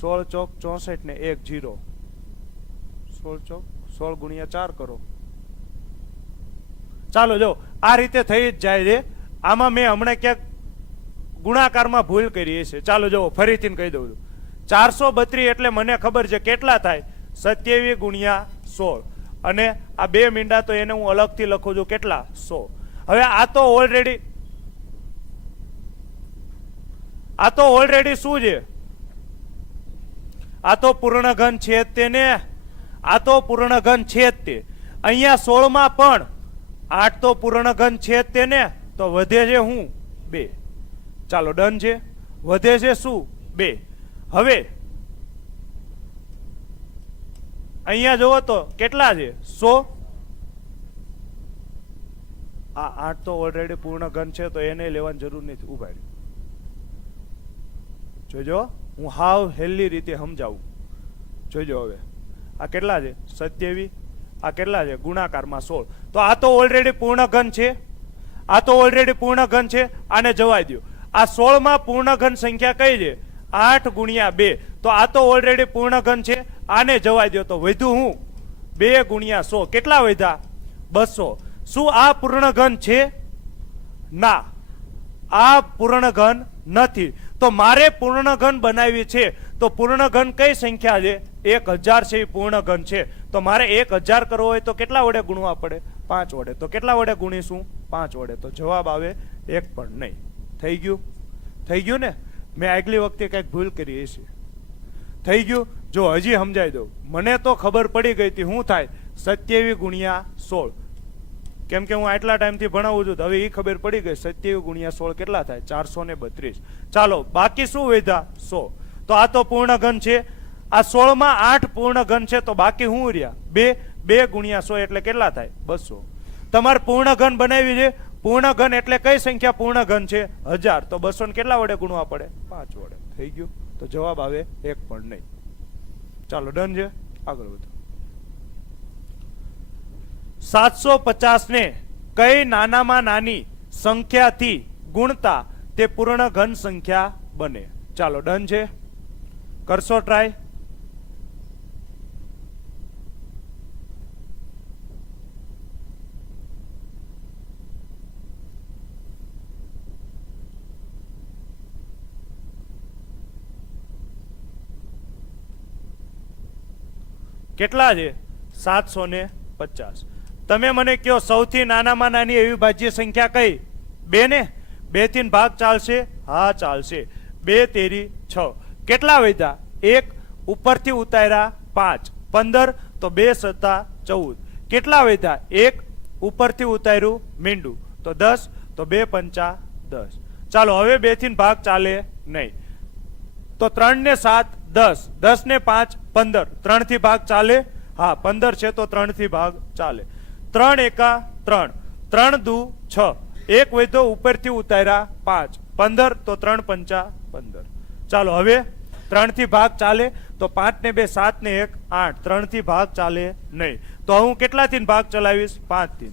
16 ચોક 64 ને 1 0. 16 ચોક 16 ગુણ્યા 4 કરો. ચાલો, જો આ રીતે થઈ જ જાય છે. આમાં મેં હમણાં ક્યાંક ગુણાકારમાં ભૂલ કરી છે. ચાલો, જો ફરીથી કહી દઉં છું. 432 એટલે મને ખબર છે કેટલા થાય? 27 ગુણ્યા 16. અને આ 2 મીંડા તો એને હું અલગથી લખું છું. કેટલા? 100. હવે આ તો ઓલરેડી શું છે? આ તો પૂર્ણ ઘન છે જ તેને. આ તો પૂર્ણ ઘન છે જ તે. અહીંયા 16 માં પણ 8 તો પૂર્ણ ઘન છે જ તેને. તો વધે છે હું 2. ચાલો, ડન છે. વધે છે શું? 2. હવે અહીંયા જોવો તો કેટલા છે? 100. આ 8 તો ઓલરેડી પૂર્ણ ઘન છે, તો એને લેવાની જરૂર નથી. ઉભા રહ્યો, જોજો, હું હાવ હેલી રીતે સમજાવું. જોજો હવે આ કેટલા છે? 27. આ કેટલા છે? ગુણાકારમાં 16. તો આ તો ઓલરેડી પૂર્ણ ઘન છે. આ તો ઓલરેડી પૂર્ણ ઘન છે. આને જવાય દો. આ 16 માં પૂર્ણ ઘન સંખ્યા કઈ છે? 8 ગુણ્યા 2. તો આ તો ઓલરેડી પૂર્ણ ઘન છે. આને જવાય દો. તો વધ્યું હું 2 ગુણ્યા 100. કેટલા વધ્યા? 200. શું આ પૂર્ણ ઘન છે? ના, આ પૂર્ણ ઘન નથી. તો મારે પૂર્ણ ઘન બનાવવી છે. તો પૂર્ણ ઘન કઈ સંખ્યા છે? 1000 છે. એ પૂર્ણ ઘન છે. તો મારે 1000 કરવો હોય તો કેટલા વડે ગુણવા પડે? 5 વડે. તો કેટલા વડે ગુણીશું? 5 વડે. તો જવાબ આવે 1 પણ નહીં. થઈ ગયું? થઈ ગયું ને? મેં આગલી વખતે કઈક ભૂલ કરી છે. થઈ ગયું? જો હજી સમજાઈ દઉં. મને તો ખબર પડી ગઈ હતી. શું થાય? 27 ગુણ્યા 16. કેમ કે હું આટલા ટાઈમથી ભણાવું છું. હવે એ ખબર પડી ગઈ. 27 ગુણ્યા 16 કેટલા થાય? 432. ચાલો, બાકી શું વધ્યા? 100. તો આ તો પૂર્ણ ઘન છે. આ 16 માં 8 પૂર્ણ ઘન છે. તો બાકી શું રહ્યા? 2. 2 ગુણ્યા 100 એટલે કેટલા થાય? 200. તમારે પૂર્ણ ઘન બનાવી છે. પૂર્ણ ઘન એટલે કઈ સંખ્યા પૂર્ણ ઘન છે? 1000. તો 200 ને કેટલા વડે ગુણવા પડે? 5 વડે. થઈ ગયું? તો જવાબ આવે 1 પણ નહીં. ચાલો, ડન છે. આગળ વધો. 750 ને કઈ નાનામાં નાની સંખ્યાથી ગુણતા તે પૂર્ણ ઘન સંખ્યા બને. ચાલો ડન છે, કરશો ટ્રાય. કેટલા છે? 750. તમે મને કહો સૌથી નાનામાં નાની અવિભાજ્ય સંખ્યા કઈ? 2 ને? 2 થી ભાગ ચાલશે? હા ચાલશે. 2 તેરી 6. કેટલા વધ્યા? 1 ઉપરથી ઉતાર્યા 5. 15 તો 2 સત્તા 14. કેટલા વધ્યા? 1 ઉપરથી ઉતાર્યું મીંડું તો 10 તો 2 પંચા 10. ચાલો હવે 2 થી ભાગ ચાલે નહીં તો 3 ને 7 10, 10 ને 5 15. 3 થી ભાગ ચાલે? હા 15 છે તો 3 થી ભાગ ચાલે. 3 એકા 3, 3 દુ 6. 1 વધ્યો ઉપરથી ઉતાર્યા 5. 15 તો 3 પંચા 15. ચાલો હવે 3 થી ભાગ ચાલે તો 5 ને 2 7 ને 1 8. 3 થી ભાગ ચાલે નહીં તો હું કેટલાથી ભાગ ચલાવીશ? 5 થી.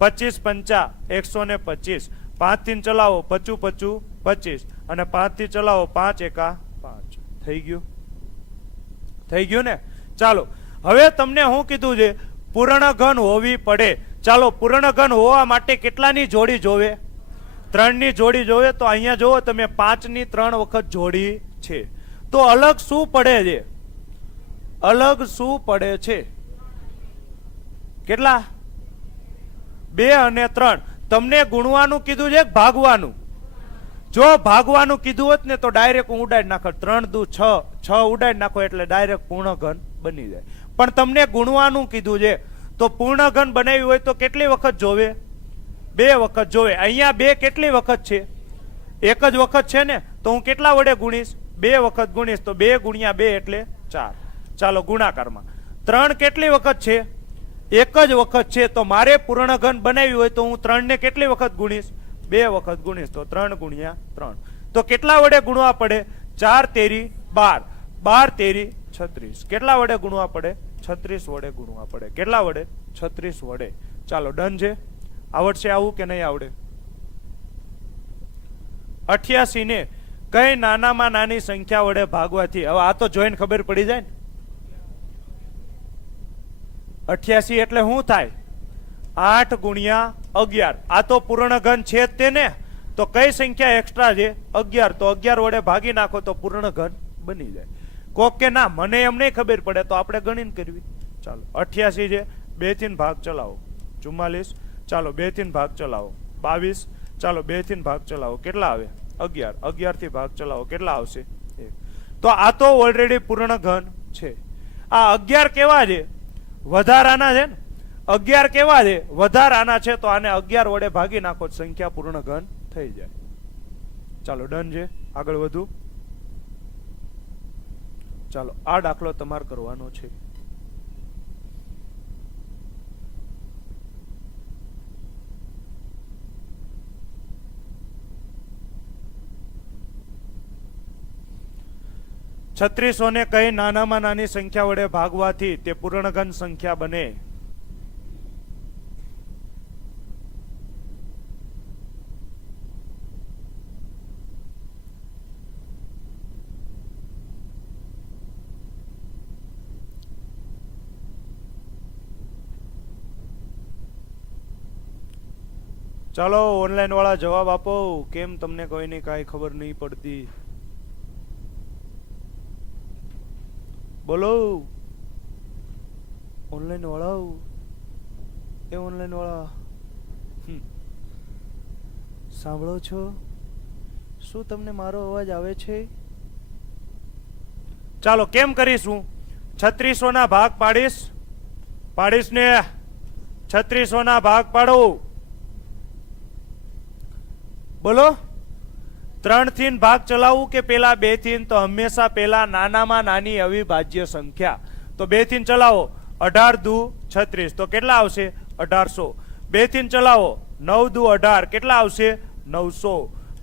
25 પંચા 125. 5 થી ચલાવો 25 25 અને 5 થી ચલાવો 5 એકા 5. થઈ ગયું? થઈ ગયું ને? ચાલો હવે તમને હું કીધું છે પૂર્ણ ઘન હોવી પડે. ચાલો પૂર્ણ ઘન હોવા માટે કેટલાની જોડી જોવે? 3 ની જોડી જોવે. તો અહીંયા જોવો તમે 5 ની 3 વખત જોડી છે તો અલગ શું પડે છે? અલગ શું પડે છે? કેટલા? 2 અને 3. તમને ગુણવાનું કીધું છે કે ભાગવાનું? જો ભાગવાનું કીધું હોત ને તો ડાયરેક્ટ હું ઉડાડી નાખત. 3 દુ 6, 6 ઉડાડી નાખો એટલે ડાયરેક્ટ પૂર્ણ ઘન બની જાય. પણ તમને ગુણવાનું કીધું છે તો પૂર્ણ ઘન બનાવી હોય તો કેટલી વખત જોવે? 2 વખત જોવે. અહીંયા 2 કેટલી વખત છે? 1 જ વખત છે ને તો હું કેટલા વડે ગુણીશ? 2 વખત ગુણીશ તો 2 ગુણ્યા 2 એટલે 4. ચાલો ગુણાકારમાં 3 કેટલી વખત છે? 1 જ વખત છે તો મારે પૂર્ણ ઘન બનાવી હોય તો હું 3 ને કેટલી વખત ગુણીશ? 2 વખત ગુણીશ તો 3 ગુણ્યા 3. તો કેટલા વડે ગુણવા પડે? 4 તેરી 12, 12 તેરી 36. કેટલા વડે ગુણવા પડે? 36 વડે ગુણવા પડે. કેટલા વડે? 36 વડે. ચાલો ડન છે. આવડશે આવું કે નહીં આવડે? 88 ને કઈ નાનામાં નાની સંખ્યા વડે ભાગવાથી? હવે આ તો જોઈને ખબર પડી જાય ને. 88 એટલે શું થાય? 8 ગુણ્યા 11. આ તો પૂર્ણ ઘન છે જ તેને. તો કઈ સંખ્યા એક્સ્ટ્રા છે? 11. તો 11 વડે ભાગી નાખો તો પૂર્ણ ઘન બની જાય. કોક કે ના મને એમ નહીં ખબર પડે તો આપણે ગણીને કરવી. ચાલો 88 છે. 2 થી ભાગ ચલાવો 44. ચાલો 2 થી ભાગ ચલાવો 22. ચાલો 2 થી ભાગ ચલાવો કેટલા આવે? 11. 11 થી ભાગ ચલાવો કેટલા આવશે? 1. તો આ તો ઓલરેડી પૂર્ણ ઘન છે. આ 11 કેવા છે? વધારાના છે ને. 11 કેવા છે? વધારાના છે તો આને 11 વડે ભાગી નાખો સંખ્યા પૂર્ણ ઘન થઈ જાય. ચાલો ડન છે. આગળ વધુ. ચાલો આ દાખલો તમારે કરવાનો છે. છત્રીસો ને કઈ નાનામાં નાની સંખ્યા વડે ભાગવાથી તે પૂર્ણ ઘન સંખ્યા બને? ચાલો ઓનલાઈન વાળા જવાબ આપો. કેમ તમને કોઈને કાંઈ ખબર નહીં પડતી? બોલો ઓનલાઈન વાળા. એ ઓનલાઈન વાળા સાંભળો છો? શું તમને મારો અવાજ આવે છે? ચાલો કેમ કરીશું? 3600 ના ભાગ પાડીશ ને. 3600 ના ભાગ પાડો. બોલો 3 થી ભાગ ચલાવવું કે પેલા 2 થી? તો હંમેશા પેલા નાનામાં નાની અવિભાજ્ય સંખ્યા. તો 2 થી ચલાવો 18 દુ 36 તો કેટલા આવશે? 1800. 2 થી ચલાવો 9 દુ 18 કેટલા આવશે? 900.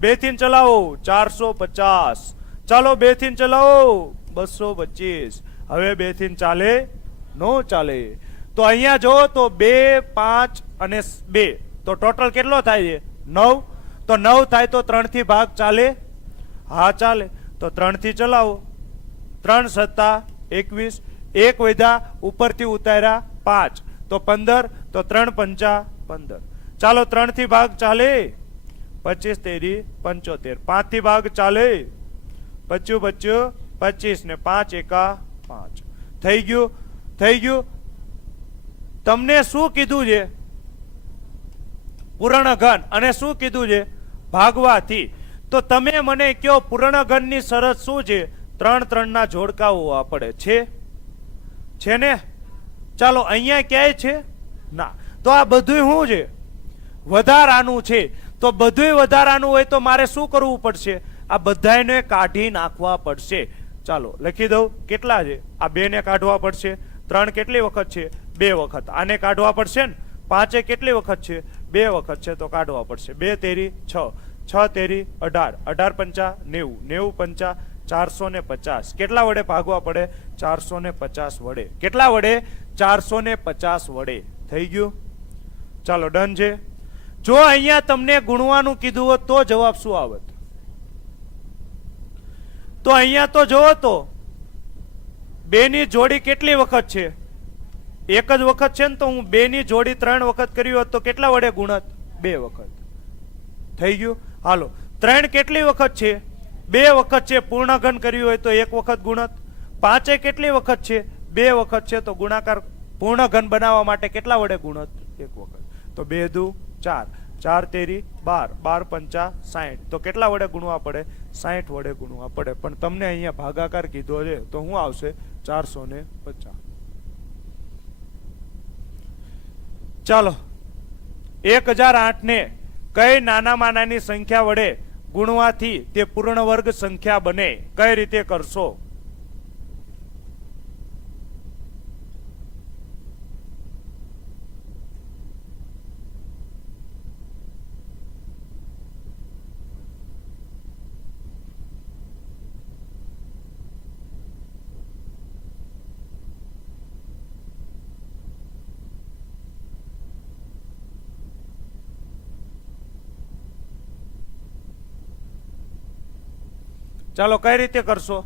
2 થી ચલાવો 450. ચાલો 2 થી ચલાવો 225. હવે 2 થી ચાલે? નો ચાલે. તો અહીંયા જો તો 2 5 અને 2 તો ટોટલ કેટલો થાય છે? 9 તો 9 થાય તો 3 થી ભાગ ચાલે? હા ચાલે. તો 3 થી ચલાવો. 3 સત્તા 21, 1 વધ્યા ઉપરથી ઉતાર્યા 5 તો 15 તો 3 પંચા 15. ચાલો 3 થી ભાગ ચાલે? 25 તેરી 75. 5 થી ભાગ ચાલે? 25 25 ને 5 એકા 5. થઈ ગયું? થઈ ગયું? તમને શું કીધું છે? પૂર્ણ ઘન. અને શું કીધું છે? ભાગવાથી. તો તમે મને કયો પૂર્ણ ઘનની શરત શું છે? 3 3 ના જોડકા હોવા પડે છે. છે ને? ચાલો અહીંયા ક્યાંય છે? ના. તો આ બધું શું છે? વધારાનું છે. તો બધું વધારાનું હોય તો મારે શું કરવું પડશે? આ બધાને કાઢી નાખવા પડશે. ચાલો લખી દઉં. કેટલા છે? આ 2 ને કાઢવા પડશે. 3 કેટલી વખત છે? 2 વખત. આને કાઢવા પડશે ને? 5 કેટલી વખત છે? 2 વખત છે તો કાઢવા પડશે. 2 તેરી 6, 6 તેરી 18, 18 પંચા 90, 90 પંચા 450. કેટલા વડે ભાગવા પડે? 450 વડે. કેટલા વડે? 450 વડે. થઈ ગયું? ચાલો ડન છે. જો અહીંયા તમને ગુણવાનું કીધું હોત તો જવાબ શું આવત? તો અહીંયા તો જોવો તો 2 ની જોડી કેટલી વખત છે? એક જ વખત છે ને. તો હું 2 ની જોડી 3 વખત કર્યું હોત તો કેટલા વડે ગુણત? 2 વખત. થઈ ગયું? હાલો 3 કેટલી વખત છે? 2 વખત છે. પૂર્ણ ઘન કર્યું હોય તો 1 વખત ગુણત. 5 કેટલી વખત છે? 2 વખત છે. તો ગુણાકાર પૂર્ણ ઘન બનાવવા માટે કેટલા વડે ગુણત? 1 વખત. તો 2 દુ 4, 4 તેરી 12, 12 પંચા 60. તો કેટલા વડે ગુણવા પડે? 60 વડે ગુણવા પડે. પણ તમને અહીંયા ભાગાકાર કીધો છે તો શું આવશે? 450. ચાલો 1008 ને કઈ નાનામાં નાની સંખ્યા વડે ગુણવાથી તે પૂર્ણ વર્ગ સંખ્યા બને? કઈ રીતે કરશો? ચાલો કઈ રીતે કરશો?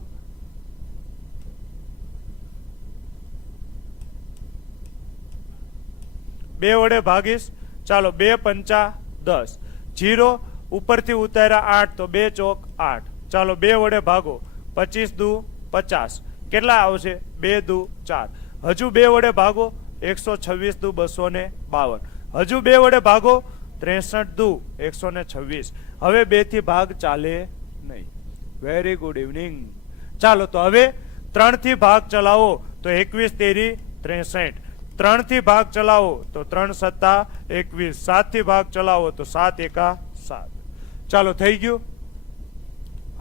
બે વડે ભાગીશ. ચાલો 2 પંચા 10, 0 ઉપરથી ઉતાર્યા 8 તો 2 ચોક 8. ચાલો 2 વડે ભાગો. 25 દુ 50. કેટલા આવશે? 2 દુ 4. હજુ 2 વડે ભાગો. 126 દુ 252. હજુ 2 વડે ભાગો. 63 દુ 126. હવે 2 થી ભાગ ચાલે નહીં. Very good evening. ચાલો તો હવે 3 થી ભાગ ચલાવો તો 21 તેરી 63. 3 થી ભાગ ચલાવો તો 3 સત્તા 21. 7 થી ભાગ ચલાવો તો 7 એકા 7. ચાલો થઈ ગયું?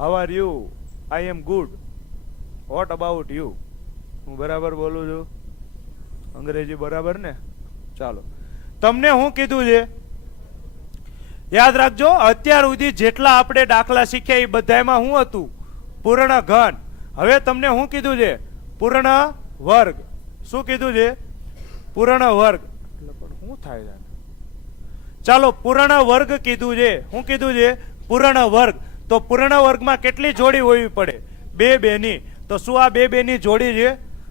How are you? I am good. What about you? હું બરાબર બોલું છું? અંગ્રેજી બરાબર ને? ચાલો તમને હું કીધું છે યાદ રાખજો. અત્યાર સુધી જેટલા આપણે દાખલા શીખ્યા એ બધામાં શું હતું? પૂર્ણ ઘન. હવે તમને શું કીધું છે? પૂર્ણ વર્ગ. શું કીધું છે? પૂર્ણ વર્ગ. પણ શું થાય છે? ચાલો પૂર્ણ વર્ગ કીધું છે. શું કીધું છે? પૂર્ણ વર્ગ. તો પૂર્ણ વર્ગમાં કેટલી જોડી હોવી પડે? 2 2 ની. તો શું આ 2 2 ની જોડી છે?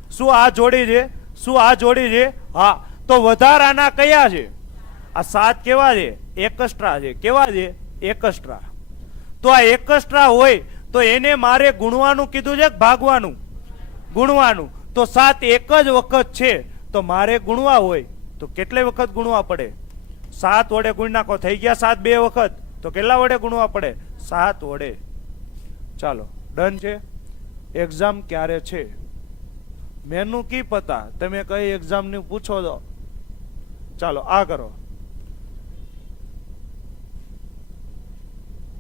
શું આ જોડી છે? શું આ જોડી છે? હા. તો વધારાના કયા છે? આ 7 કેવા છે? એકસ્ટ્રા છે. કેવા છે? એકસ્ટ્રા. તો આ એકસ્ટ્રા હોય તો એને મારે ગુણવાનું કીધું છે કે ભાગવાનું? ગુણવાનું. તો 7 એક જ વખત છે તો મારે ગુણવા હોય તો કેટલી વખત ગુણવા પડે? 7 વડે ગુણ નાખો. થઈ ગયા 7 2 વખત. તો કેટલા વડે ગુણવા પડે? 7 વડે. ચાલો ડન છે. એક્ઝામ ક્યારે છે? મેનુ કી પતા. તમે કઈ એક્ઝામ ની પૂછો તો. ચાલો આ કરો.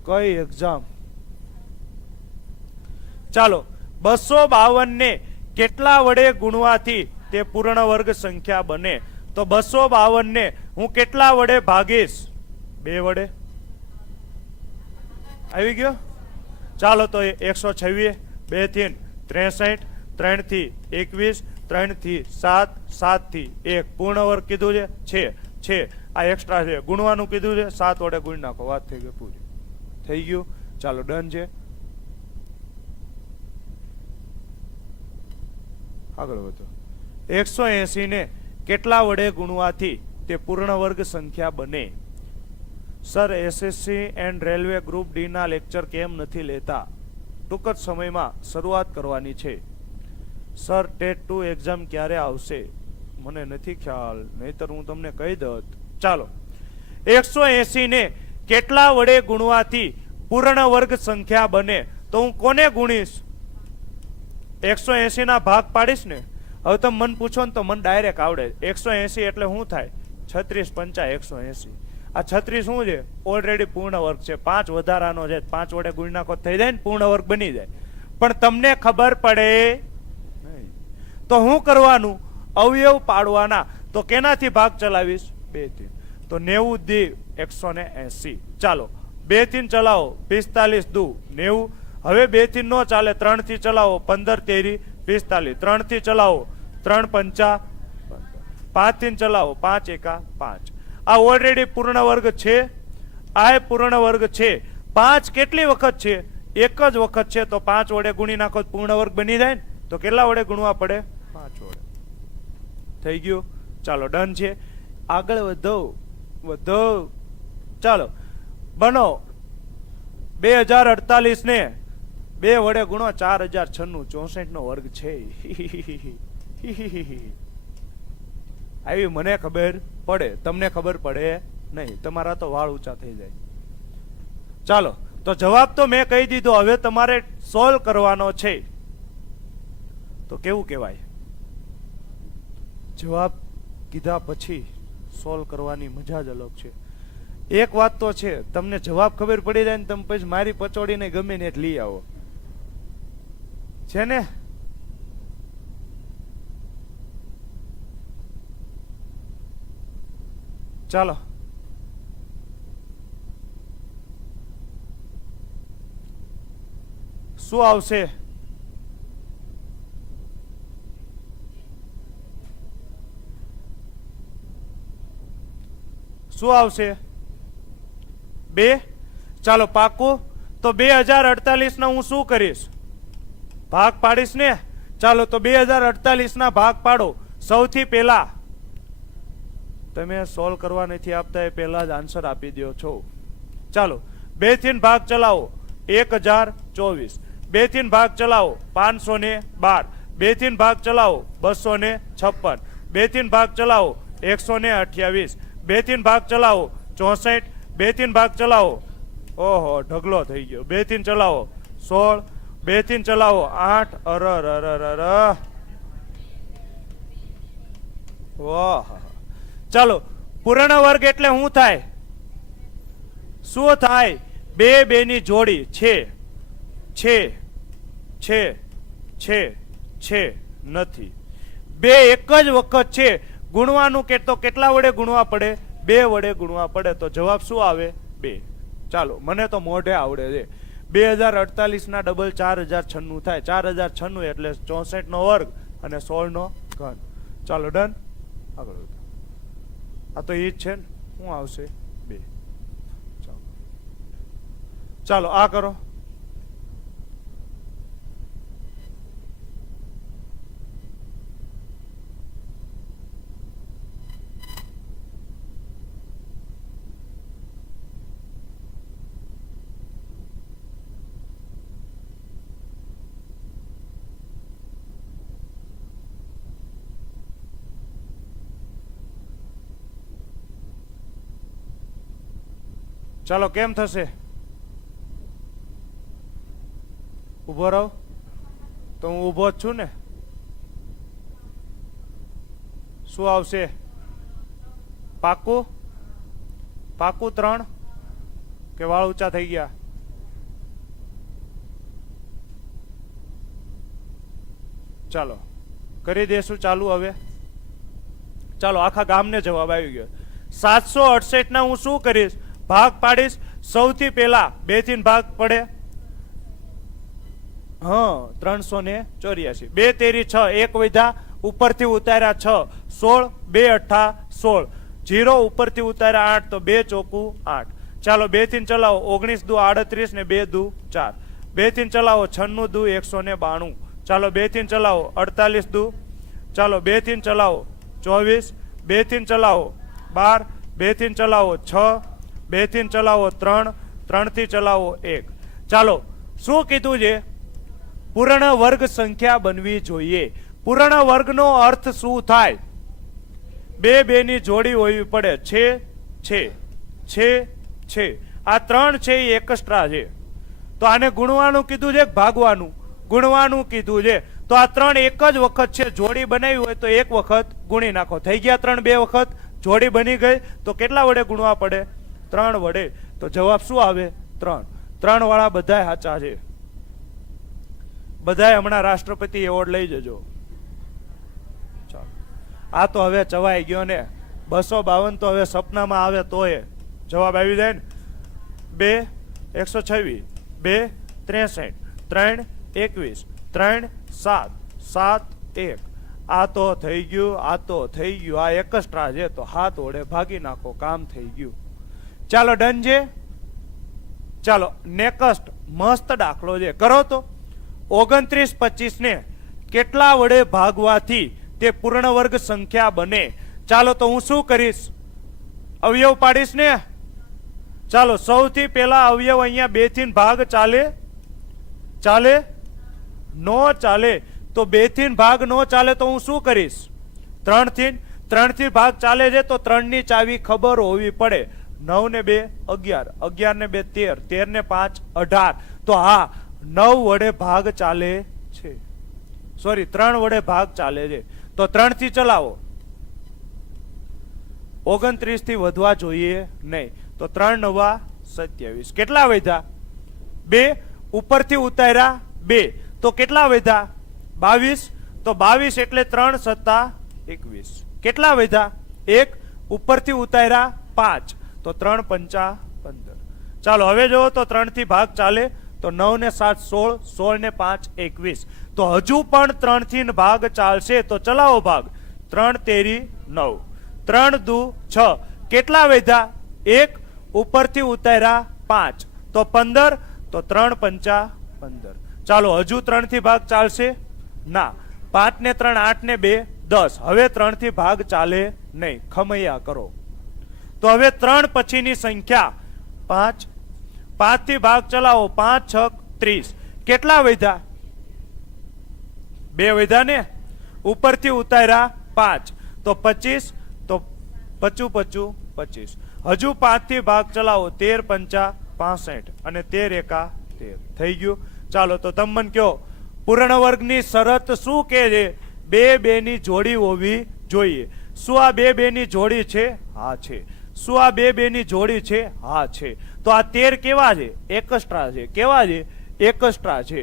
કઈ એક્ઝામ? ચાલો 252 ને કેટલા વડે ગુણવાથી તે પૂર્ણ વર્ગ સંખ્યા બને? તો 252 ને હું કેટલા વડે ભાગીશ? 2 વડે. આવી ગયો? ચાલો તો 126, 2 થી 63, 3 થી 21, 3 થી 7, 7 થી 1 પૂર્ણ વર્ગ કીધું છે. છે, આ એક્સ્ટ્રા છે, ગુણવાનું કીધું છે, 7 વડે ગુણ નાખો, વાત થઈ ગઈ પૂરી. થઈ ગયું, ચાલો ડન છે. આગળ વધો. 180 ને કેટલા વડે ગુણવાથી તે પૂર્ણ વર્ગ સંખ્યા બને? Sir, SSC and railway group D ના લેક્ચર કેમ નથી લેતા? ટૂંક જ સમયમાં શરૂઆત કરવાની છે. સર, ટેટ 2 એક્ઝામ ક્યારે આવશે? મને નથી ખ્યાલ, નહીતર હું તમને કહી દઉં. ચાલો, 180 ને કેટલા વડે ગુણવાથી પૂર્ણ વર્ગ સંખ્યા બને? તો હું કોને ગુણીશ? 180 ના ભાગ પાડીશ ને. હવે તમે મને પૂછો ને તો મને ડાયરેક્ટ આવડે. 180 એટલે શું થાય? 36 પંચા 180. આ 36 શું છે? ઓલરેડી પૂર્ણ વર્ગ છે, 5 વધારાનો છે, 5 વડે ગુણ નાખો થઈ જાય ને, પૂર્ણ વર્ગ બની જાય. પણ તમને ખબર પડે નહીં તો શું કરવાનું? અવયવ પાડવાના. તો કેનાથી ભાગ ચલાવીશ? 2 થી. તો 90 દી 180. ચાલો 2 થી ચલાવો, 45 દુ 90. હવે 2 થી નો ચાલે, 3 થી ચલાવો, 15 તેરી 45. 3 થી ચલાવો, 3 પંચા 5 થી ચલાવો, 5 એકા 5. આ ઓલરેડી પૂર્ણ વર્ગ છે, આ પૂર્ણ વર્ગ છે. 5 કેટલી વખત છે? એક જ વખત છે. તો 5 વડે ગુણી નાખો પૂર્ણ વર્ગ બની જાય ને. તો કેટલા વડે ગુણવા પડે? 5 વડે. થઈ ગયું, ચાલો ડન છે. આગળ વધો. ચાલો બનો 2048 ને 2 વડે ગુણો 4096 નો વર્ગ છે. આવી મને ખબર પડે, તમને ખબર પડે નહીં. તમારા તો વાળ ઊંચા થઈ જાય. ચાલો, તો જવાબ તો મેં કહી દીધો, હવે તમારે સોલ્વ કરવાનો છે. તો કેવું કહેવાય? જવાબ કીધા પછી સોલ્વ કરવાની મજા જ અલગ છે. એક વાત તો છે, તમને જવાબ ખબર પડી જાય ને તમે પછી મારી પચોડીને ગમે ને લઈ આવો, છે ને? ચાલો શું આવશે? શું આવશે? 2. ચાલો પાકું. તો 2048 ના હું શું કરીશ? ભાગ પાડીશ ને. ચાલો તો 2048 ના ભાગ પાડો. સૌથી પહેલા તમે સોલ્વ કરવા નથી આપતા એ પહેલા જ આન્સર આપી દો છો. ચાલો 2 થી ભાગ ચલાવો, 1024. 2 થી ભાગ ચલાવો, 512. 2 થી ભાગ ચલાવો, 256. 2 થી ભાગ ચલાવો, 128. 2 થી ભાગ ચલાવો, 64. 2 થી ભાગ ચલાવો, ઓહો ઢગલો થઈ ગયો. 2 થી ચલાવો 16. 2 થી ચલાવો 8. અર વાહ. ચાલો પૂર્ણ વર્ગ એટલે શું થાય? શું થાય? 2 2 ની જોડી છે નથી. 2 એક જ વખત છે. ગુણવાનું કેટલા વડે ગુણવા પડે? 2 વડે ગુણવા પડે. તો જવાબ શું આવે? 2. ચાલો મને તો મોઢે આવડે છે. 2048 ના ડબલ 4096 થાય. 4096 એટલે 64 નો વર્ગ અને 16 નો ઘન. ચાલો ડન. આગળ આ તો એ જ છે ને. શું આવશે? 2. ચાલો આ કરો. ચાલો કેમ થશે? ઉભો રહો. તો હું ઉભો જ છું ને. શું આવશે? પાકું? પાકું 3 કે વાળ ઊંચા થઈ ગયા? ચાલો કરી દેશું ચાલુ હવે. ચાલો આખા ગામને જવાબ આવી ગયો. 768 ના હું શું કરીશ? ભાગ પાડીશ. સૌથી પહેલા 2 થી ભાગ પડે. હા 384. 2 તેરી 6, 1 વધ્યા ઉપરથી ઉતાર્યા 6. 16. 2 અઠ્ઠા 16. 0 ઉપરથી ઉતાર્યા 8 તો 2 ચોકું 8. ચાલો 2 થી ચલાવો 19 દુ 38 ને 2 દુ 4. 2 થી ચલાવો 96 દુ 192. ચાલો 2 થી ચલાવો 48 દુ. ચાલો 2 થી ચલાવો 24. 2 થી ચલાવો 12. 2 થી ચલાવો 6. 2 થી ચલાવો 3. 3 થી ચલાવો 1. ચાલો શું કીધું છે? પૂર્ણ વર્ગ સંખ્યા બનવી જોઈએ. પૂર્ણ વર્ગનો અર્થ શું થાય? બે બે ની જોડી હોવી પડે. છે આ 3 છે એ એક્સ્ટ્રા છે. તો આને ગુણવાનું કીધું છે કે ભાગવાનું? ગુણવાનું કીધું છે. તો આ 3 એક જ વખત છે. જોડી બનાવી હોય તો એક વખત ગુણી નાખો. થઈ ગયા 3 બે વખત. જોડી બની ગઈ તો કેટલા વડે ગુણવા પડે? 3 વડે. તો જવાબ શું આવે? 3. 3 વાળા બધા સાચા છે. બધાય હમણાં રાષ્ટ્રપતિ એવોર્ડ લઈ જજો. ચાલો આ તો હવે ચવાઈ ગયો ને. 252 તો હવે સપનામાં આવે તો એ જવાબ આવી જાય ને. 2 126, 2 63, 3 21, 3 7, 7 1. આ તો થઈ ગયું. આ તો થઈ ગયું. આ એક્સ્ટ્રા છે તો હાથ વડે ભાગી નાખો. કામ થઈ ગયું. ચાલો ડન છે. ચાલો નેક્સ્ટ મસ્ત દાખલો છે. કરો તો 29 25 ને કેટલા વડે ભાગવાથી તે પૂર્ણ વર્ગ સંખ્યા બને? ચાલો તો હું શું કરીશ? અવયવ પાડીશ ને. ચાલો સૌથી પહેલા અવયવ અહીંયા 2 થી ભાગ ચાલે? ચાલે? નો ચાલે. તો 2 થી ભાગ નો ચાલે તો હું શું કરીશ? 3 થી ભાગ ચાલે છે તો 3 ની ચાવી ખબર હોવી પડે. 9 ને 2 11, 11 ને 2 13, 13 ને 5 18. તો હા 9 વડે ભાગ ચાલે છે. સોરી 3 વડે ભાગ ચાલે છે. તો 3 થી ચલાવો. 29 થી વધવા જોઈએ નહીં. તો 3 9 27. કેટલા વધ્યા? 2 ઉપરથી ઉતાર્યા 2 તો કેટલા વધ્યા? 22. તો 22 એટલે 3 7 21. કેટલા વધ્યા? 1 ઉપરથી ઉતાર્યા 5 તો 3 5 15. ચાલો હવે જો તો 3 થી ભાગ ચાલે તો 9 ને 7 16, 16 ને 5 21. તો હજુ પણ 3 થી ભાગ ચાલશે તો ચલાવો ભાગ. 3 તેરી 9, 3 દુ 6. કેટલા વધ્યા? 1 ઉપરથી ઉતાર્યા 5 તો 15 તો 3 5 15. ચાલો હજુ 3 થી ભાગ ચાલશે? ના. 5 ને 3 8 ને 2 10. હવે 3 થી ભાગ ચાલે નહીં. ખમૈયા કરો. તો હવે 3 પછીની સંખ્યા 5. 5 થી ભાગ ચલાવો. 5 6 30. કેટલા વધ્યા? 2 વધ્યા ને. ઉપરથી ઉતાર્યા 5 તો 25 તો 25 25. હજુ 5 થી ભાગ ચલાવો. 13 5 65 અને 13 એકા 13. થઈ ગયું. ચાલો તો તમે મને કહો પૂર્ણ વર્ગની શરત શું કહે છે? 2 2 ની જોડી હોવી જોઈએ. શું આ 2 2 ની જોડી છે? હા છે. શું આ 2 2 ની જોડી છે? હા છે. તો આ 13 કેવા છે? એક્સ્ટ્રા છે. કેવા છે? એક્સ્ટ્રા છે.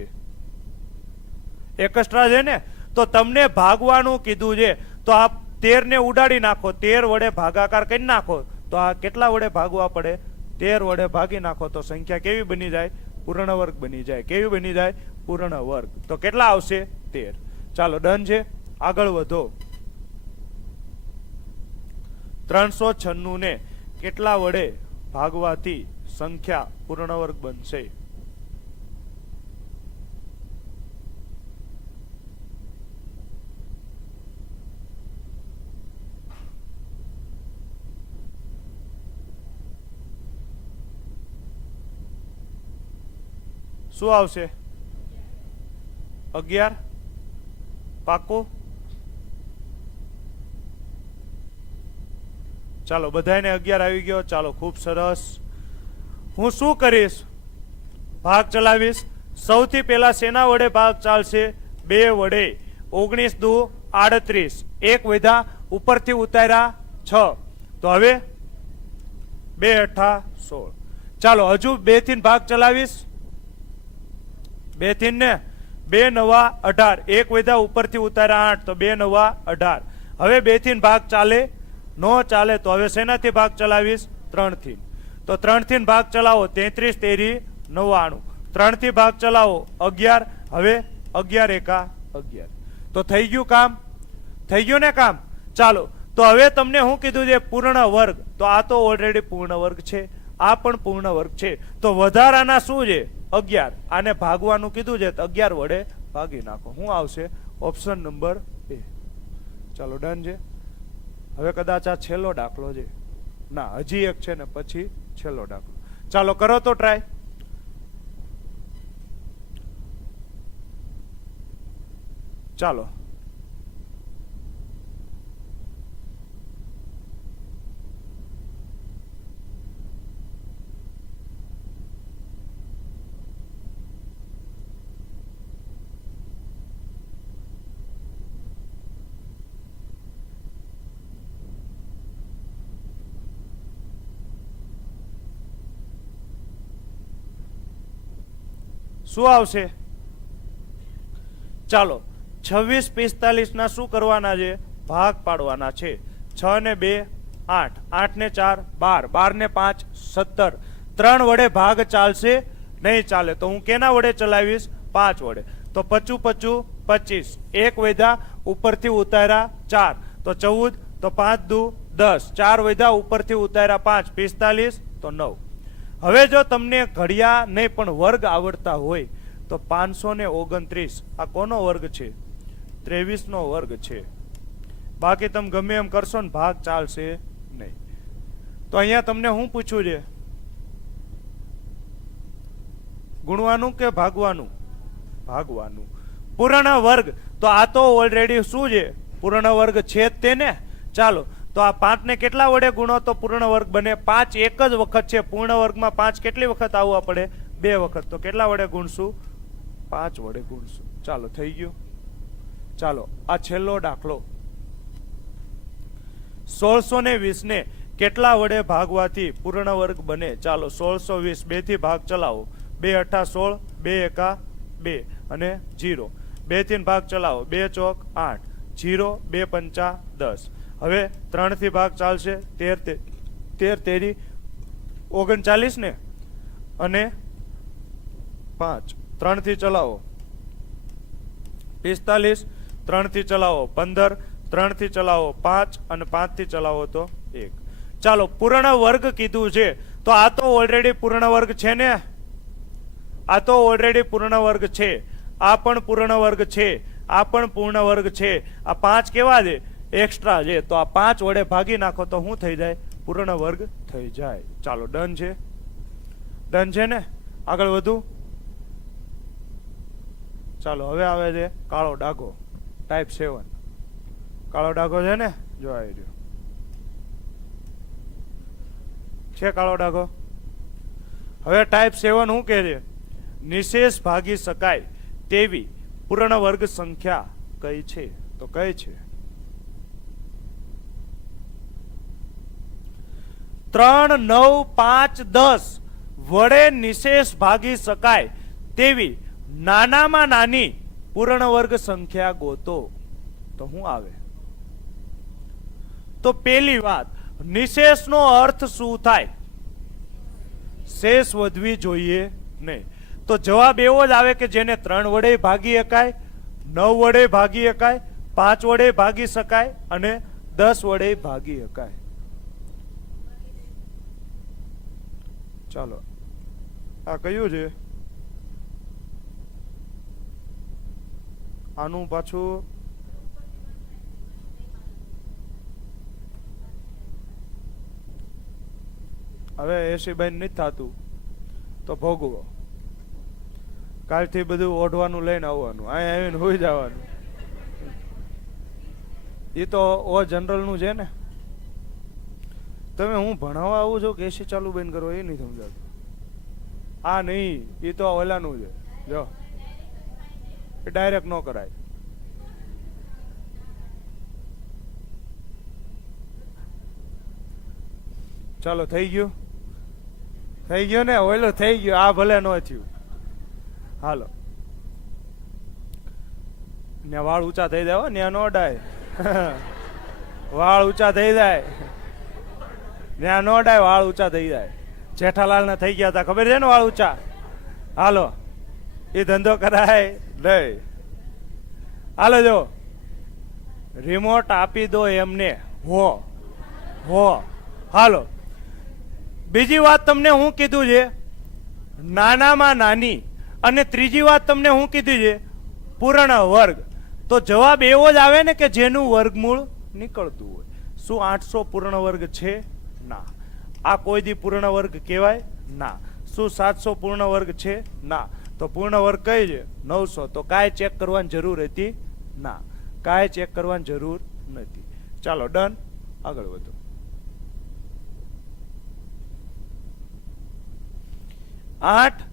એક્સ્ટ્રા છે ને. તો તમને ભાગવાનું કીધું છે તો આ 13 ને ઉડાડી નાખો. 13 વડે ભાગાકાર કરી નાખો તો આ કેટલા વડે ભાગવા પડે? 13 વડે ભાગી નાખો તો સંખ્યા કેવી બની જાય? પૂર્ણ વર્ગ બની જાય. કેવી બની જાય? પૂર્ણ વર્ગ. તો કેટલા આવશે? 13. ચાલો ડન છે. આગળ વધો. 396 ને કેટલા વડે ભાગવાથી સંખ્યા પૂર્ણ વર્ગ બનશે? શું આવશે? 11. પાકું? ચાલો બધાને 11 આવી ગયો. ચાલો ખૂબ સરસ. હું શું કરીશ? ભાગ ચલાવીશ. સૌથી પહેલા શેના વડે ભાગ ચાલશે? 2 વડે. 19 દુ 38. 1 વધ્યા. ઉપરથી ઉતાર્યા 6 તો હવે 2 8 16. ચાલો હજુ 2 થી ભાગ ચલાવીશ. 2 થી ને 2 9 18. 1 વધ્યા. ઉપરથી ઉતાર્યા 8 તો 2 9 18. હવે 2 થી ભાગ ચાલે? નો ચાલે. તો હવે શેનાથી ભાગ ચલાવીશ? 3 થી. તો 3 થી ભાગ ચલાવો. 33 તેરી 99. 3 થી ભાગ ચલાવો. 11. હવે 11 એકા 11. તો થઈ ગયું કામ? થઈ ગયું ને કામ? ચાલો તો હવે તમને શું કીધું છે? પૂર્ણ વર્ગ. તો આ તો ઓલરેડી પૂર્ણ વર્ગ છે, આ પણ પૂર્ણ વર્ગ છે. તો વધારાના શું છે? 11. આને ભાગવાનું કીધું છે તો 11 વડે ભાગી નાખો. શું આવશે? ઓપ્શન નંબર એ. ચાલો ડન છે. હવે કદાચ આ છેલ્લો દાખલો છે. ના, હજી એક છે ને પછી છેલ્લો દાખલો. ચાલો કરો તો ટ્રાય. ચાલો શું આવશે? ચાલો 26 45 ના શું કરવાના છે? ભાગ પાડવાના છે. 6 ને 2 8, 8 ને 4 12, 12 ને 5 17. 3 વડે ભાગ ચાલશે નહીં ચાલે તો હું કેના વડે ચલાવીશ? 5 વડે. તો 55 55 25, એક વધ્યા ઉપરથી ઉતાર્યા 4 તો 14, તો 5 દુ 10, 4 વધ્યા ઉપરથી ઉતાર્યા 5 45 તો 9. હવે જો તમને ઘડિયા નહીં પણ વર્ગ આવડતા હોય તો 529 આ કોનો વર્ગ છે? 23 નો વર્ગ છે. બાકી તમે ગમે એમ કરશો ને ભાગ ચાલશે નહીં. તો અહીંયા તમને શું પૂછ્યું છે? ગુણવાનું કે ભાગવાનું? ભાગવાનું. પૂર્ણ વર્ગ. તો આ તો ઓલરેડી શું છે? પૂર્ણ વર્ગ છે જ તેને. ચાલો તો આ 5 ને કેટલા વડે ગુણો તો પૂર્ણ વર્ગ બને? 5 એક જ વખત છે. પૂર્ણ વર્ગમાં 5 કેટલી વખત આવવા પડે? 2 વખત. તો કેટલા વડે ગુણશું? 5 વડે ગુણશું. ચાલો થઈ ગયું. ચાલો આ છેલ્લો દાખલો. 1620 ને કેટલા વડે ભાગવાથી પૂર્ણ વર્ગ બને? ચાલો 1620 2 થી ભાગ ચલાવો. 2 8 16, 2 1 2 અને 0. 2 થી ભાગ ચલાવો. 2 ચોક 8, 0 2 પંચા 10. હવે 3 થી ભાગ ચાલશે. 13 તેરી 39 ને અને 5. 3 થી ચલાવો 45, 3 થી ચલાવો 15, 3 થી ચલાવો 5 અને 5 થી ચલાવો તો 1. ચાલો પૂર્ણ વર્ગ કીધું છે તો આ તો ઓલરેડી પૂર્ણ વર્ગ છે ને. આ તો ઓલરેડી પૂર્ણ વર્ગ છે. આ પણ પૂર્ણ વર્ગ છે. આ પણ પૂર્ણ વર્ગ છે. આ 5 કેવા છે? એક્સ્ટ્રા છે. તો આ 5 વડે ભાગી નાખો તો શું થઈ જાય? પૂર્ણ વર્ગ થઈ જાય. ચાલો ડન છે. ડન છે ને. આગળ વધુ. ચાલો હવે આવે છે કાળો ડાઘો ટાઈપ 7. કાળો ડાઘો છે ને, જો આવી રહ્યો છે કાળો ડાઘો. હવે ટાઈપ 7 શું કહે છે? નિશેષ ભાગી શકાય તેવી પૂર્ણ વર્ગ સંખ્યા કઈ છે? તો કઈ છે? 3 9 5 10 વડે નિશેષ ભાગી શકાય તેવી નાનામાં નાની પૂર્ણ વર્ગ સંખ્યા ગોતો. તો શું આવે? તો પેલી વાત, નિશેષનો અર્થ શું થાય? શેષ વધવી જોઈએ નહીં. તો જવાબ એવો જ આવે કે જેને 3 વડે ભાગી શકાય, 9 વડે ભાગી શકાય, 5 વડે ભાગી શકાય અને 10 વડે ભાગી શકાય. ચાલો આ કયું છે? આનું પાછું હવે 80 નથી થતું તો ભોગવો. કાલથી બધું ઓઢવાનું લઈને આવવાનું, અહીં આવીને હોઈ જવાનું. એ તો ઓ જનરલ નું છે ને. તમે હું ભણાવવા આવું છું કે એસી ચાલુ બંધ કરો એ નહીં સમજાતું. આ નહીં, એ તો ઓલાનું છે. જો એ ડાયરેક્ટ ન કરાય. ચાલો થઈ ગયું. થઈ ગયો ને, ઓલો થઈ ગયો. આ ભલે ન થયું. હાલો ને વાળ ઊંચા થઈ જાય. ને નો ડાય વાળ ઊંચા થઈ જાય. ત્યાં નો ડાય વાળ ઊંચા થઈ જાય. જેઠાલાલ ના થઈ ગયા હતા, ખબર છે ને વાળ ઊંચા. હાલો એ ધંધો કરાય નહીં. હાલો જો રિમોટ આપી દો એમને, હો હો. હાલો, બીજી વાત તમને હું કીધું છે, નાનામાં નાની, અને ત્રીજી વાત તમને હું કીધી છે, પૂર્ણ વર્ગ. તો જવાબ એવો જ આવે ને કે જેનું વર્ગમૂળ નીકળતું હોય. શું 800 પૂર્ણ વર્ગ છે? ના. આ કોઈ દી પૂર્ણ વર્ગ કહેવાય? ના. શું 700 પૂર્ણ વર્ગ છે? ના. તો પૂર્ણ વર્ગ કઈ છે? 900. તો કાંઈ ચેક કરવાની જરૂર હતી? ના, કાંઈ ચેક કરવાની જરૂર નથી. ચાલો ડન, આગળ વધો. 8,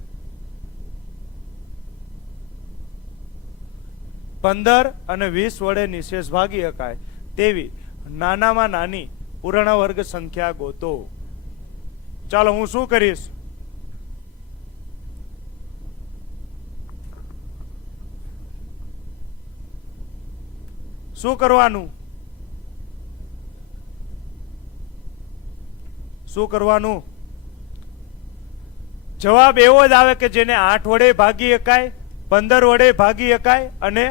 15 અને 20 વડે નિશેષ ભાગી શકાય તેવી નાનામાં નાની પૂર્ણ વર્ગ સંખ્યા ગોતો. ચાલો હું શું કરીશ? શું કરવાનું? શું કરવાનું? જવાબ એવો જ આવે કે જેને 8 વડે ભાગી શકાય, 15 વડે ભાગી શકાય અને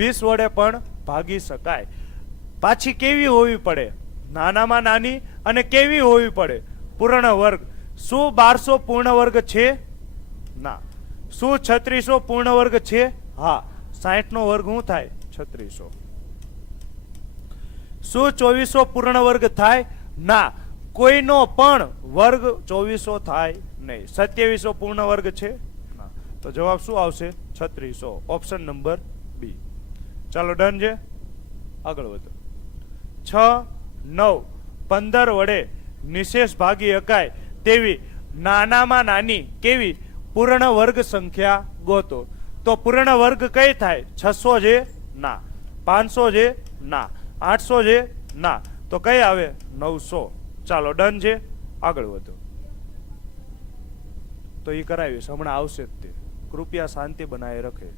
20 વડે પણ ભાગી શકાય. પાછી કેવી હોવી પડે? નાનામાં નાની અને કેવી હોવી પડે? પૂર્ણ વર્ગ. શું 1200 પૂર્ણ વર્ગ છે? ના. શું 3600 પૂર્ણ વર્ગ છે? હા. 60 નો વર્ગ શું થાય? 3600. શું 2400 પૂર્ણ વર્ગ થાય? ના. કોઈનો પણ વર્ગ 2400 થાય નહીં. 2700 પૂર્ણ વર્ગ છે? ના. તો જવાબ શું આવશે? 3600. Option number B. ચાલો ડન છે, આગળ વધો. 6, 9, 15 વડે નિશેષ ભાગી શકાય તેવી નાનામાં નાની કેવી પૂર્ણ વર્ગ સંખ્યા ગોતો. તો પૂર્ણ વર્ગ કઈ થાય? 600 છે? ના. 500 છે? ના. 800 છે? ના. તો કઈ આવે? 900. ચાલો ડન છે, આગળ વધો. તો એ કરાવીશ, હમણાં આવશે જ તે. કૃપયા શાંતિ બનાવી રખે.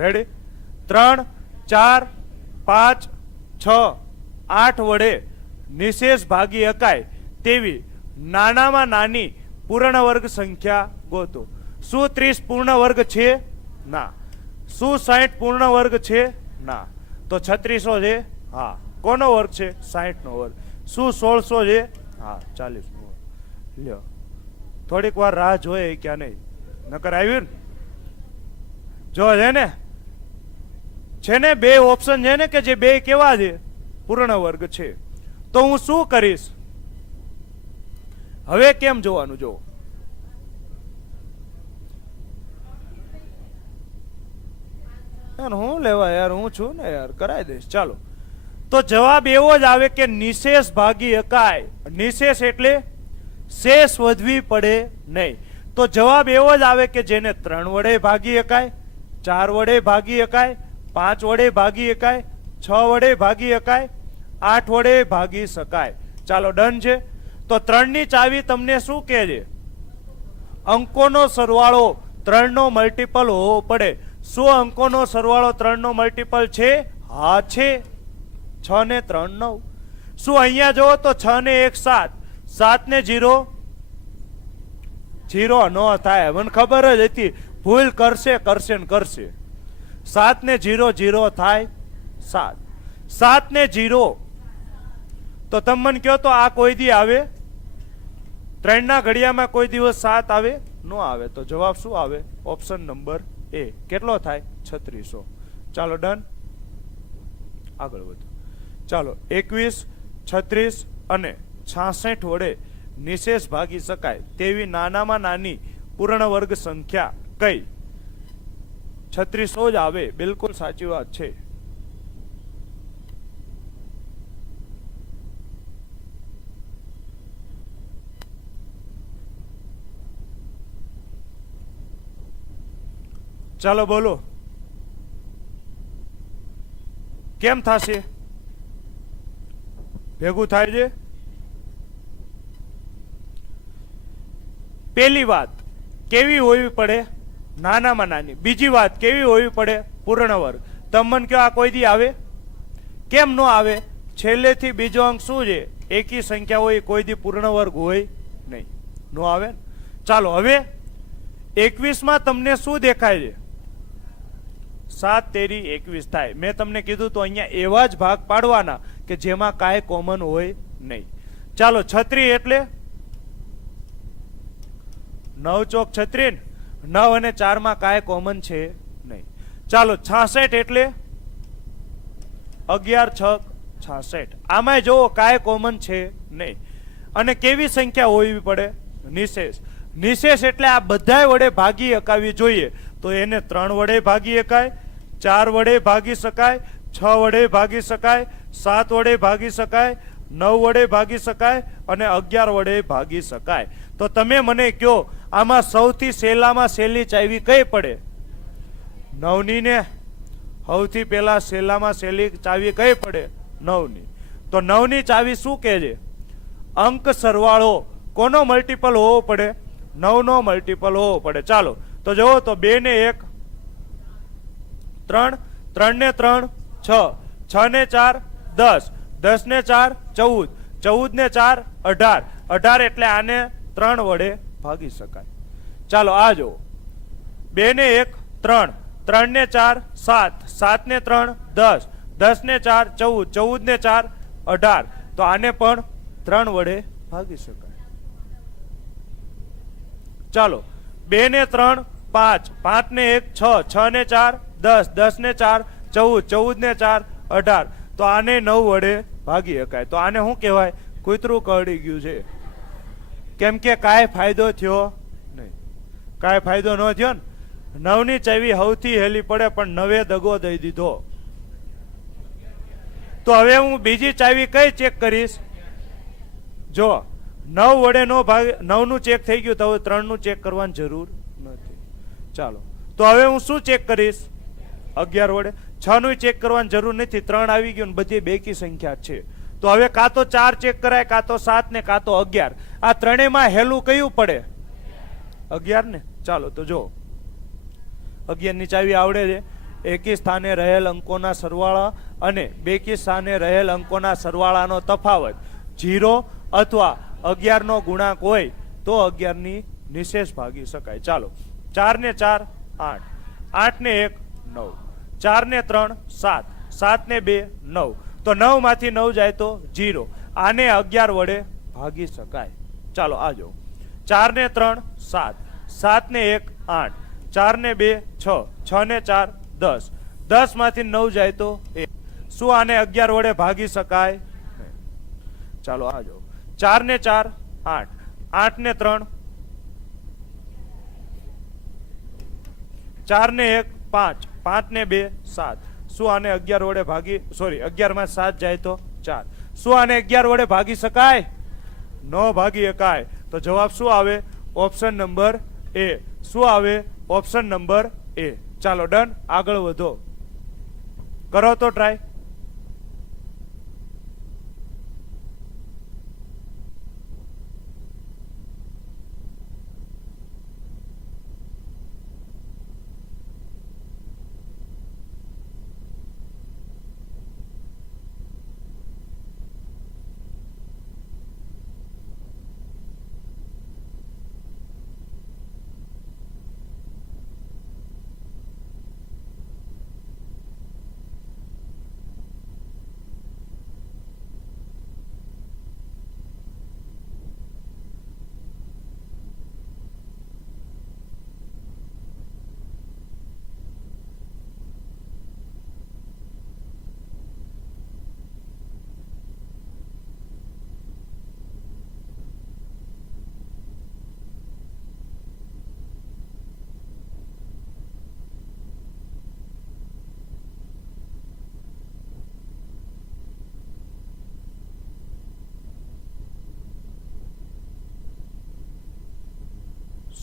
રેડી? 3, 4, 5, 6, 8 વડે નિશેષ ભાગી શકાય તેવી નાનામાં નાની પૂર્ણ વર્ગ સંખ્યા ગોતો. શું 30 પૂર્ણ વર્ગ છે? ના. શું 60 પૂર્ણ વર્ગ છે? ના. તો 3600 છે? હા. કોનો વર્ગ છે? 60 નો વર્ગ. શું 1600 છે? હા. 40 નો વર્ગ. લ્યો, થોડીક વાર રાહ જોઈએ ક્યાં નહીં, નકર આવ્યું ને. જો છે ને બે ઓપ્શન છે ને કે જે બે કેવા છે? પૂર્ણ વર્ગ છે. તો હું શું કરીશ હવે? કેમ જોવાનું? જો યાર, હું લેવા યાર, હું છું ને યાર, કરાવી દઈશ. ચાલો, તો જવાબ એવો જ આવે કે નિશેષ ભાગી શકાય. નિશેષ એટલે શેષ વધવી પડે નહીં. તો જવાબ એવો જ આવે કે જેને 3 વડે ભાગી શકાય, 4 વડે ભાગી શકાય, 5 વડે ભાગી શકાય, 6 વડે ભાગી શકાય, 8 વડે ભાગી શકાય. ચાલો ડન છે. તો 3 ની ચાવી તમને શું કહે છે? અંકોનો સરવાળો 3 નો મલ્ટીપલ હોવો પડે. શું અંકોનો સરવાળો 3 નો મલ્ટીપલ છે? હા છે. 6 ને 3 9. શું અહીંયા જો તો 6 ને 1 7, 7 ને 0 0 ન થાય. મને ખબર જ હતી ભૂલ કરશે ને કરશે. 7 ને 0 0 થાય 7. 7 ને 0. તો તમે મને કહો તો આ કોઈ દી આવે? 3 ના ઘડિયામાં કોઈ દિવસ 7 આવે? ન આવે. તો જવાબ શું આવે? ઓપ્શન નંબર એ. કેટલો થાય? 3600. ચાલો ડન, આગળ વધો. ચાલો 21, 36 અને 66 વડે નિશેષ ભાગી શકાય તેવી નાનામાં નાની પૂર્ણ વર્ગ સંખ્યા કઈ? 3600 જ આવે. બિલકુલ સાચી વાત છે. ચાલો બોલો, કેમ થશે? ભેગું થાય છે? પહેલી વાત કેવી હોવી પડે? નાનામાં નાની. બીજી વાત કેવી હોવી પડે? પૂર્ણ વર્ગ. તમે મને કહો આ કોઈ દી આવે? કેમ ન આવે? છેલ્લેથી બીજો અંક શું છે? એકી સંખ્યા હોય, કોઈ દી પૂર્ણ વર્ગ હોય નહીં. ન આવે. ચાલો હવે 21 માં તમને શું દેખાય છે? 7 તેરી 21 થાય. મેં તમને કીધું તો અહીંયા એવા જ ભાગ પાડવાના કે જેમાં કાંઈ કોમન હોય નહીં. ચાલો 36 એટલે 9 ચોક 36, 9 અને 4 માં કાંઈ કોમન છે નહીં. ચાલો 66 એટલે 11 છક 66. આમાં જોવો કાંઈ કોમન છે નહીં. અને કેવી સંખ્યા હોવી પડે? નિશેષ. નિશેષ એટલે આ બધાય વડે ભાગી શકાવી જોઈએ. તો એને 3 વડે ભાગી શકાય, 4 વડે ભાગી શકાય, 6 વડે ભાગી શકાય, 7 વડે ભાગી શકાય, 9 વડે ભાગી શકાય અને 11 વડે ભાગી શકાય. તો તમે મને કહો આમાં સૌથી સહેલામાં સહેલી ચાવી કઈ પડે? 9 ની ને. સૌથી પહેલા સહેલામાં સહેલી ચાવી કઈ પડે? 9 ની. તો 9 ની ચાવી શું કહે છે? અંક સરવાળો કોનો મલ્ટીપલ હોવો પડે? 9 નો મલ્ટીપલ હોવો પડે. ચાલો તો જુઓ તો 2 ને 1 3, 3 ને 3 6, 6 ને 4 10, 10 ને 4 14, 14 ને 4 18, 18 એટલે આને 3 વડે ભાગી શકાય. ચાલો આ જુઓ 2 ને 1 3, 3 ને 4 7, 7 ને 3 10, 10 ને 4 14, 14 ને 4 18. તો આને પણ 3 વડે ભાગી શકાય. ચાલો 2 ને 3 5, 5 ને 1 6, 6 ને 4 10, 10 ને 4 14, 14 ને 4 18. તો આને 9 વડે ભાગી શકાય. તો આને શું કહેવાય? કૂતરું કરડી ગયું છે. કેમ કે કાંઈ ફાયદો થયો નહીં. કાંઈ ફાયદો ન થયો ને. 9 ની ચાવી સૌથી હેલી પડે પણ 9 દગો દઈ દીધો. તો હવે હું બીજી ચાવી કઈ ચેક કરીશ? જો 9 વડે નો ભાગ, 9 નું ચેક થઈ ગયું તો હવે 3 નું ચેક કરવાની જરૂર નથી. ચાલો તો હવે હું શું ચેક કરીશ? 11 વડે. 6 નું ચેક કરવાની જરૂર નથી, 3 આવી ગયું ને બધી બેકી સંખ્યા છે. તો હવે કાં તો 4 ચેક કરાય, કાં તો 7 ને કાં તો 11. આ ત્રણેયમાં હેલું કયું પડે? 11 ને. ચાલો તો જો 11 ની ચાવી આવડે છે. એકી સ્થાને રહેલ અંકોના સરવાળા અને બેકી સ્થાને રહેલ અંકોના સરવાળાનો તફાવત 0 અથવા 11 નો ગુણાંક હોય તો 11 ની નિશેષ ભાગી શકાય. ચાલો 4 ને 4 8, 8 ને 1 9, 4 ને 3 7, 7 ને 2 9. તો 9 માંથી 9 જાય તો 0. આને 11 વડે ભાગી શકાય. ચાલો આ જો 4 ને 3 7, 7 ને 1 8, 4 ને 2 6, 6 ને 4 10, 10 માંથી 9 જાય તો 1. શું આને 11 વડે ભાગી શકાય? ચાલો આ જો 4 ને 4 8, 8 ને 3 4 ને 1 5, 5 ને 2 7. શું આને 11 વડે ભાગી, સોરી 11 માં 7 જાય તો 4. શું આને 11 વડે ભાગી શકાય? નો ભાગી શકાય. તો જવાબ શું આવે? ઓપ્શન નંબર એ. શું આવે? ઓપ્શન નંબર એ. ચાલો ડન, આગળ વધો, કરો તો ટ્રાય.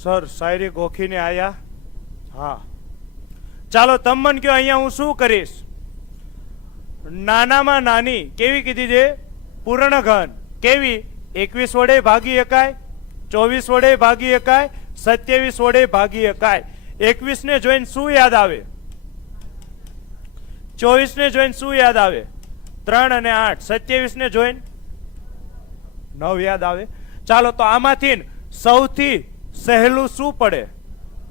સર શાયરી ગોખીને આયા? હા. ચાલો તમે મને કહો અહીંયા હું શું કરીશ? નાનામાં નાની કેવી કીધી છે? પૂર્ણ ઘન. કેવી? 21 વડે ભાગી શકાય, 24 વડે ભાગી શકાય, 27 વડે ભાગી શકાય. 21 ને જોઈને શું યાદ આવે? 24 ને જોઈને શું યાદ આવે? 3 અને 8. 27 ને જોઈને 9 યાદ આવે. ચાલો તો આમાંથી સૌથી સહેલું શું પડે?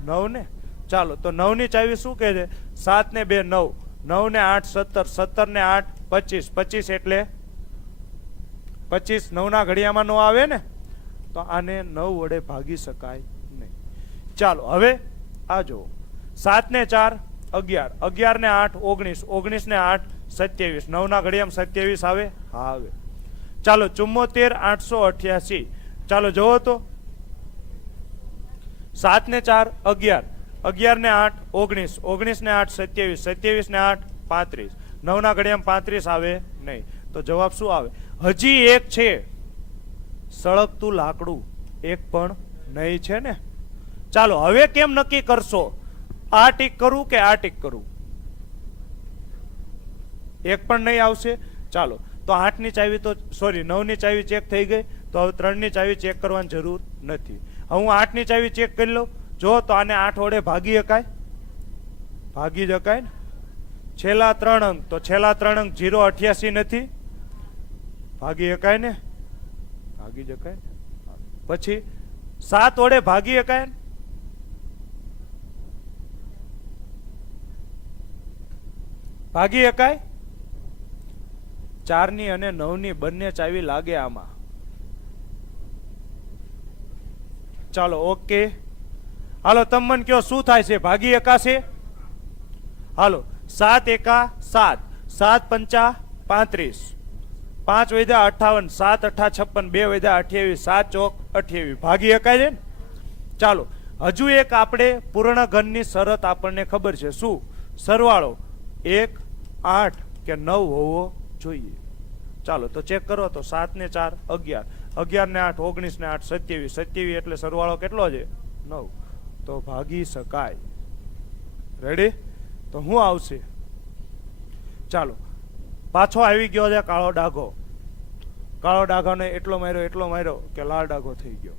9 ને. ચાલો તો 9 ની ચાવી શું કહે છે? 7 ને 2 9, 9 ને 8 17, 17 ને 8 25, 25 એટલે 25 9ના ઘડિયામાં નો આવે ને, તો આને 9 વડે ભાગી શકાય નહીં. ચાલો હવે આ જુઓ, 7 ને 4 11, 11 ને 8 19, 19 ને 8 27, 9ના ઘડિયામાં 27 આવે? હા આવે. ચાલો 74 888, ચાલો જોવો તો 7 ને 4 11, 11 ને 8 19, 19 ને 8 27, 27 ને 8 35, 9ના ઘડિયામાં 35 આવે નહીં. તો જવાબ શું આવે? હજી એક છે સળગતું લાકડું, એક પણ નહીં છે ને. ચાલો હવે કેમ નક્કી કરશો, આ ટીક કરું કે આ ટીક કરું? એક પણ નહીં આવશે. ચાલો તો 8ની ચાવી તો સોરી 9ની ચાવી ચેક થઈ ગઈ, તો હવે 3ની ચાવી ચેક કરવાની જરૂર નથી. હવે હું 8ની ચાવી ચેક કરી લઉં. જો તો આને 8 વડે ભાગી શકાય? ભાગી શકાય ને. છેલ્લા 3 અંક, તો છેલ્લા 3 અંક 088 નથી? ભાગી શકાય ને, ભાગી શકાય. પછી 7 વડે ભાગી શકાય ને, ભાગી શકાય. 4ની અને 9ની બંને ચાવી લાગે આમાં. ચાલો ઓકે, હાલો તમે મને કયો શું થાય છે, ભાગી શકાશે? હાલો 7 એકા 7, 7 પંચા 35, 5 વધ્યા 58, 7 અઠા 56, 2 વધ્યા 28, 7 ચોક 28, ભાગી શકાય છે ને. ચાલો હજુ એક આપણે પૂર્ણ ઘનની શરત આપણને ખબર છે, શું? સરવાળો 1 8 કે 9 હોવો જોઈએ. ચાલો તો ચેક કરો તો 7 ને 4 11, 11 ને 8 19 ને 8 27, 27 એટલે સરવાળો કેટલો છે? 9. તો ભાગી શકાય. રેડી? તો શું આવશે? ચાલો પાછો આવી ગયો છે કાળો ડાઘો. કાળો ડાઘાને એટલો માર્યો કે લાલ ડાઘો થઈ ગયો.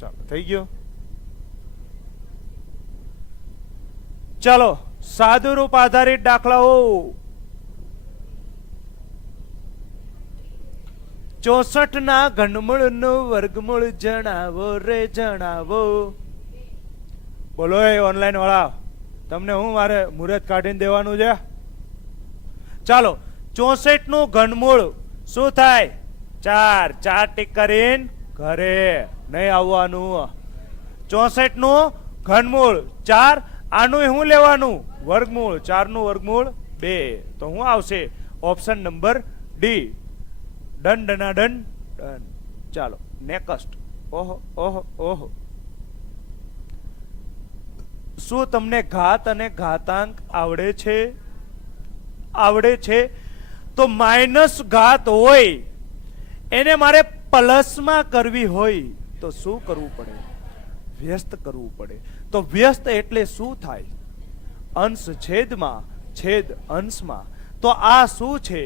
ચાલો થઈ ગયો. ચાલો સાદુરૂપ આધારિત દાખલાઓ. 64ના ઘનમૂળનો વર્ગમૂળ જણાવો રે જણાવો. બોલો એ ઓનલાઈન વાળા, તમને હું મારે મુહૂર્ત કાઢીને દેવાનું છે? ચાલો 64નું ઘનમૂળ શું થાય? 4. 4 ટીક કરીને ઘરે નહીં આવવાનું. 64નું ઘનમૂળ 4, આનું શું લેવાનું? વર્ગમૂળ. 4નું વર્ગમૂળ 2. તો શું આવશે? Option number D. ડન ડના ડન ડન. ચાલો નેક્સ્ટ. ઓહો ઓહો ઓહો, શું તમને ઘાત અને ઘાતાંક આવડે છે? આવડે છે. તો માઇનસ ઘાત હોય એને મારે પ્લસમાં કરવી હોય તો શું કરવું પડે? વ્યસ્ત કરવું પડે. તો વ્યસ્ત એટલે શું થાય? અંશ છેદમાં, છેદ અંશમાં. તો આ શું છે?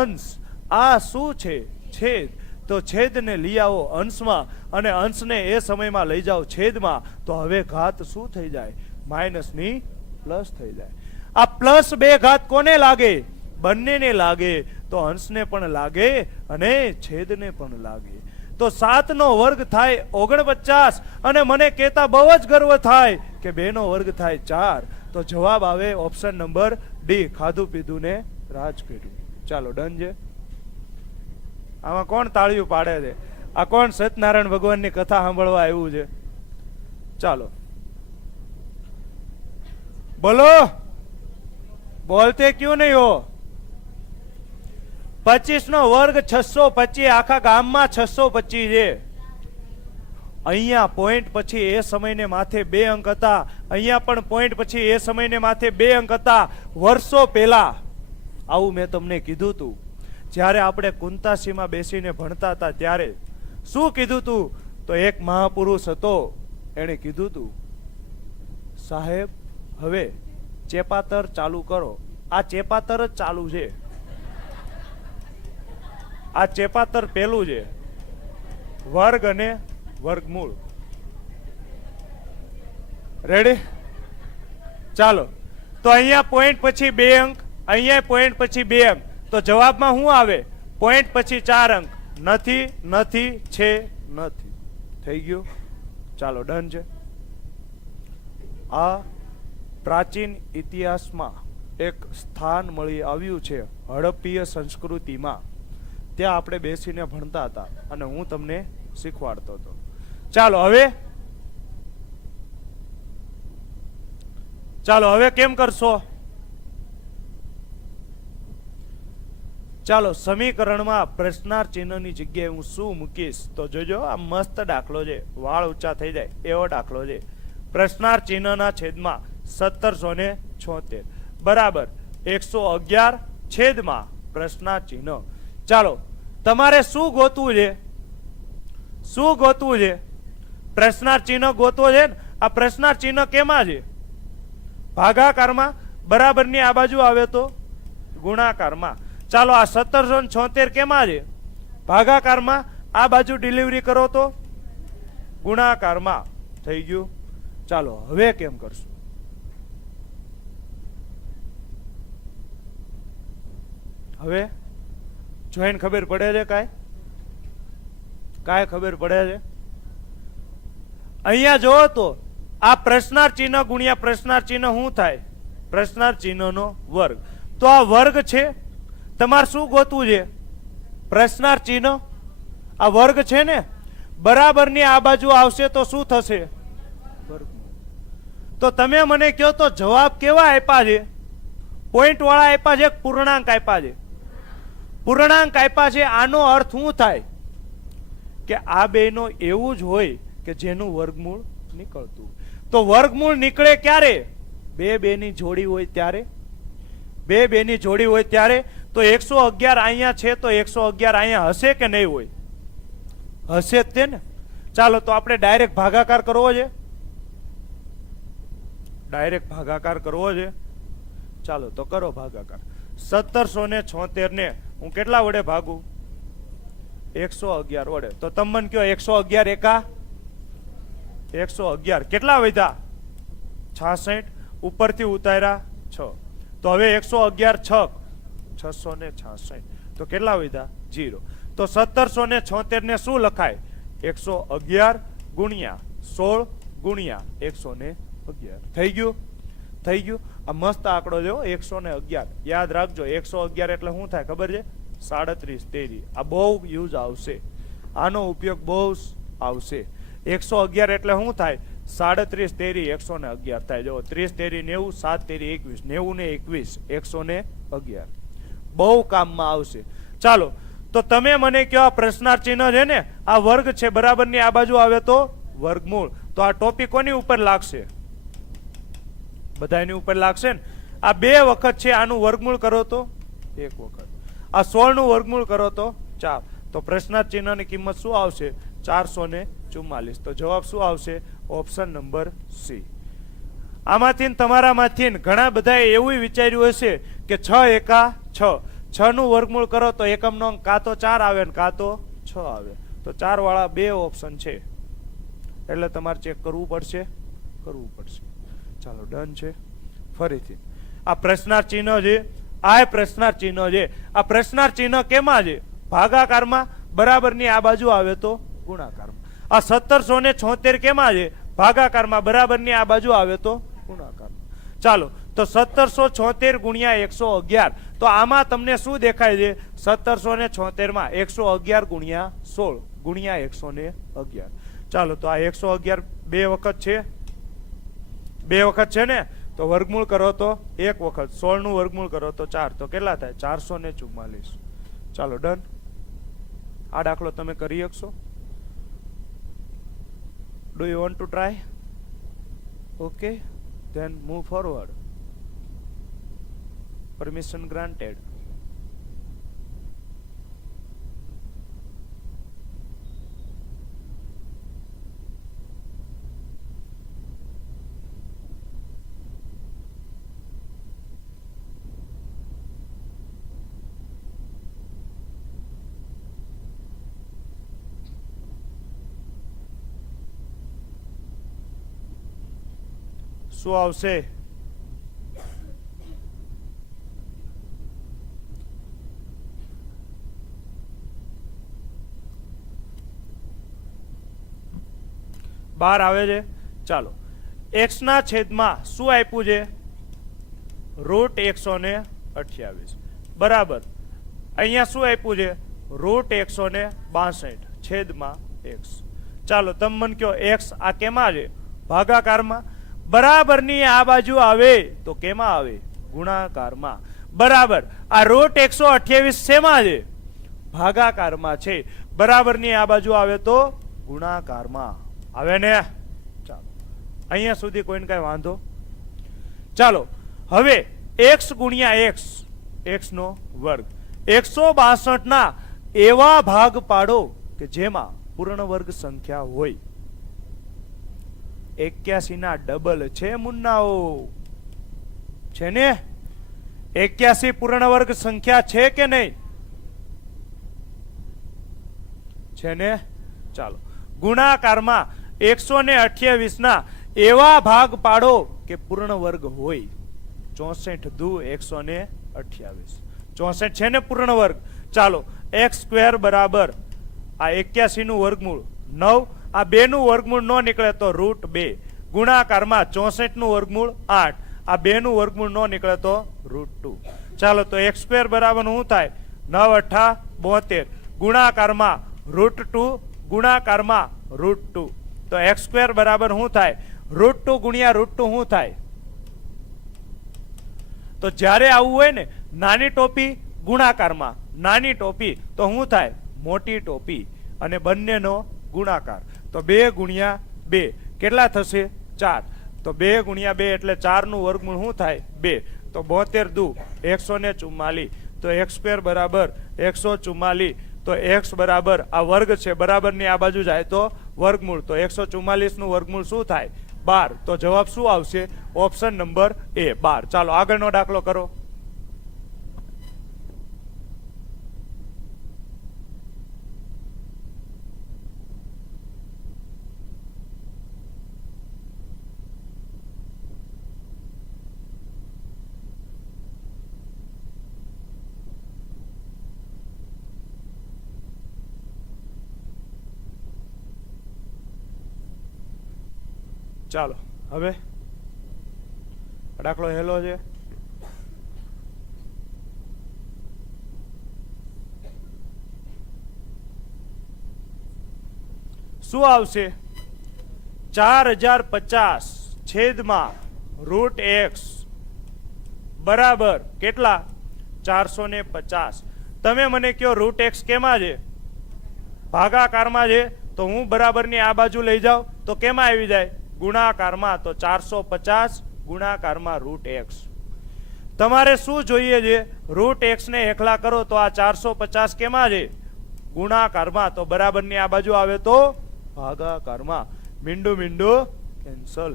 અંશ. આ શું છે? છેદ. તો છેદને લઈ આવો અંશમાં અને અંશને એ સમયમાં લઈ જાઓ છેદમાં, તો હવે ઘાત શું થઈ જાય? માઇનસની પ્લસ થઈ જાય. આ પ્લસ 2 ઘાત કોને લાગે? બંનેને લાગે. તો અંશને પણ લાગે અને છેદને પણ લાગે. તો 7 નો વર્ગ થાય 49 અને મને કહેતા બહુ જ ગર્વ થાય કે 2 નો વર્ગ થાય 4. તો જવાબ આવે ઓપ્શન નંબર ડી. ખાધું પીધું ને રાજ કર્યું. ચાલો ડન છે. આમાં કોણ તાળીયું પાડે છે? આ કોણ સત્યનારાયણ ભગવાનની કથા સાંભળવા આવ્યું છે? ચાલો બોલો, બોલતે ક્યું નહીં હો? 25 નો વર્ગ 625. આખા ગામમાં 625 છે. અહીંયા પોઈન્ટ પછી એ સમયને માથે 2 અંક હતા. અહીંયા પણ પોઈન્ટ પછી એ સમયને માથે 2 અંક હતા. વર્ષો પહેલા આવું મેં તમને કીધું તું. જ્યારે આપણે કુંતાસીમાં બેસીને ભણતા હતા ત્યારે શું કીધું તું? તો એક મહાપુરુષ હતો, એને કીધું તું, સાહેબ હવે ચેપાતર ચાલુ કરો. આ ચેપાતર જ ચાલુ છે. આ ચેપાતર પેલું છે, વર્ગ અને વર્ગમૂળ. રેડી? ચાલો તો અહીંયા પોઈન્ટ પછી 2 અંક, અહીંયા પોઈન્ટ પછી 2 અંક. તો જવાબમાં શું આવે? પોઈન્ટ પછી 4 અંક. નથી, નથી, છે, નથી. થઈ ગયું. ચાલો ડન છે. આ પ્રાચીન ઇતિહાસમાં એક સ્થાન મળી આવ્યું છે હડપ્પીય સંસ્કૃતિમાં. ત્યાં આપણે બેસીને ભણતા હતા અને હું તમને શીખવાડતો હતો. ચાલો હવે કેમ કરશો? ચાલો સમીકરણમાં પ્રશ્નાર્થ ચિહ્નની જગ્યાએ હું શું મૂકીશ તો જોજો, આ મસ્ત દાખલો છે, વાળ ઊંચા થઈ જાય એવો દાખલો છે. પ્રશ્નાર્થ ચિહ્નના છેદમાં 1776 બરાબર 111 છેદમાં પ્રશ્નાર્થ ચિહ્ન. ચાલો તમારે શું ગોતવું છે? પ્રશ્નાર્થ ચિહ્ન ગોતવો છે ને. આ પ્રશ્નાર્થ ચિહ્ન કેમાં છે? ભાગાકારમાં. બરાબરની આ બાજુ આવે તો ગુણાકારમાં. ચાલો આ 1776 કેમાં છે? ભાગાકારમાં. આ બાજુ ડિલિવરી કરો તો ગુણાકારમાં. થઈ ગયું. ચાલો હવે કેમ કરશું? હવે જોઈને ખબર પડે છે? કાંઈ ખબર પડે છે? અહીંયા જોવો તો આ પ્રશ્નાર્થ ચિહ્ન ગુણ્યા પ્રશ્નાર્થ ચિહ્ન શું થાય? પ્રશ્નાર્થ ચિહ્નનો વર્ગ. તો આ વર્ગ છે. તમારે શું ગોતવું છે? પ્રશ્નાર્થ ચિહ્ન. આ વર્ગ છે ને, બરાબરની આ બાજુ આવશે તો શું થશે? વર્ગમૂળ. તો તમે મને કહો તો જવાબ કેવા આપ્યા છે? પોઈન્ટ વાળા આપ્યા છે, પૂર્ણાંક આપ્યા છે? પૂર્ણાંક આપ્યા છે. આનો અર્થ શું થાય? કે આ બેનો એવું જ હોય કે જેનું વર્ગમૂળ નીકળતું. તો વર્ગમૂળ નીકળે ક્યારે? બે ની જોડી હોય ત્યારે. બે ની જોડી હોય ત્યારે. તો 111 અહીંયા છે તો 111 અહીંયા હશે કે નહીં હોય? હશે જ તે ને. ચાલો તો આપણે ડાયરેક્ટ ભાગાકાર કરવો છે. ચાલો તો કરો ભાગાકાર. 1776 ને હું કેટલા વડે ભાગું? 111 વડે. તો તમે મને કહો 111 એકા 111 કેટલા વધ્યા? 66. ઉપરથી ઉતાર્યા 6. તો હવે 111 6 666. તો કેટલા વધ્યા? 0. તો 1776 ને શું લખાય? 111 ગુણ્યા 16 ગુણ્યા 111. થઈ ગયું. આ મસ્ત આંકડો જો 111. યાદ રાખજો 111 એટલે શું થાય ખબર છે? 37 તેરી. આ બહુ યુઝ આવશે, આનો ઉપયોગ બહુ આવશે. 111 એટલે શું થાય? 37 તેરી 111 થાય. જો 30 તેરી 90, 7 તેરી 21, 90 ને 21 111. બહુ કામમાં આવશે. ચાલો તો તમે મને કહો આ પ્રશ્નાર્થ ચિહ્ન છે ને, આ વર્ગ છે, બરાબરની આ બાજુ આવે તો વર્ગમૂળ. તો આ ટોપિક કોની ઉપર લાગશે? બધાની ઉપર લાગશે ને. આ 2 વખત છે, આનું વર્ગમૂળ કરો તો 1 વખત. આ 16 નું વર્ગમૂળ કરો તો 4. તો પ્રશ્નાર્થ ચિહ્નની કિંમત શું આવશે? 444. તો જવાબ શું આવશે? Option number C. આમાંથી તમારામાંથી ઘણા બધા એવું વિચાર્યું હશે કે 6 એકા 6. 6 નું વર્ગમૂળ કરો તો એકમનો અંક કાં તો 4 આવે ને કાં તો 6 આવે. તો 4 વાળા 2 ઓપ્શન છે, એટલે તમારે ચેક કરવું પડશે. ચાલો ડન છે. ફરીથી આ પ્રશ્નાર્થ ચિહ્ન છે. આ પ્રશ્નાર્થ ચિહ્ન છે. આ પ્રશ્નાર્થ ચિહ્ન કેમાં છે? ભાગાકારમાં. બરાબરની આ બાજુ આવે તો ગુણાકારમાં. આ 1776 કેમાં છે? ભાગાકારમાં. બરાબરની આ બાજુ આવે તો ગુણાકારમાં. ચાલો તો 1776 ગુણ્યા 111. તો આમાં તમને શું દેખાય છે? 1776 માં 111 ગુણ્યા 16 ગુણ્યા 111. ચાલો તો આ 111 2 વખત છે. 2 વખત છે ને. તો વર્ગમૂળ કરો તો 1 વખત. 16 નું વર્ગમૂળ કરો તો 4. તો કેટલા થાય? 444. ચાલો ડન. આ દાખલો તમે કરી શકશો? Do you want to try? Okay, then move forward. Permission granted. શું આવશે? બાર આવે છે. ચાલો x ના છેદમાં શું આપ્યું છે? √128 બરાબર. અહીંયા શું આપ્યું છે? √162 છેદમાં x. ચાલો તમે મને કહો x આ કેમાં છે? ભાગાકારમાં. બરાબરની આ બાજુ આવે તો કેમાં આવે? ગુણાકારમાં. બરાબર આ √128 શેમાં છે? ભાગાકારમાં છે. બરાબરની આ બાજુ આવે તો ગુણાકારમાં આવે ને. ચાલો અહીંયા સુધી કોઈને કઈ વાંધો? ચાલો હવે x ગુણ્યા x નો વર્ગ 162 ના એવા ભાગ પાડો કે જેમાં પૂર્ણ વર્ગ સંખ્યા હોય. 81 ના ડબલ છે મુન્નાઓ, છે ને? 81 પૂર્ણ વર્ગ સંખ્યા છે કે નહીં? છે ને? ચાલો ગુણાકારમાં 128 ના એવા ભાગ પાડો કે પૂર્ણ વર્ગ હોય. 64 દુ 128, 64 છે ને પૂર્ણ વર્ગ. ચાલો x² બરાબર આ 81 નું વર્ગમૂળ 9, આ 2 નું વર્ગમૂળ ન નીકળે તો √2. ગુણાકારમાં 64 નું વર્ગમૂળ 8, આ 2 નું વર્ગમૂળ ન નીકળે તો √2. ચાલો તો x² બરાબર શું થાય? 9 8 72. ગુણાકારમાં √2, ગુણાકારમાં √2. તો x² બરાબર શું થાય? √2 ગુણ્યા √2 શું થાય? તો જ્યારે આવું હોય ને નાની ટોપી ગુણાકારમાં, નાની ટોપી તો શું થાય? મોટી ટોપી. અને બંનેનો ગુણાકાર તો 2 ગુણ્યા 2 કેટલા થશે? 4. તો 2 ગુણ્યા 2 એટલે 4 નું વર્ગમૂળ શું થાય? 2. તો 72 દુ 144. તો x² બરાબર 144. તો x બરાબર આ વર્ગ છે, બરાબરની આ બાજુ જાય તો વર્ગમૂળ. તો 144 નું વર્ગમૂળ શું થાય? 12. તો જવાબ શું આવશે? Option number A 12. ચાલો આગળનો દાખલો કરો. ચાલો હવે દાખલો હેલો છે. શું આવશે? 4050 છેદમાં √x બરાબર કેટલા? 450. તમે મને કયો √x કેમાં છે? ભાગાકારમાં છે. તો હું બરાબરની આ બાજુ લઈ જાઉં તો કેમાં આવી જાય? ગુણાકારમાં. તો 450 ગુણાકારમાં √x. તમારે શું જોઈએ છે? √x ને એકલા કરો તો આ 450 કેમાં છે? ગુણાકારમાં. તો બરાબરની આ બાજુ આવે તો ભાગાકારમાં. મીંડું મીંડું કેન્સલ.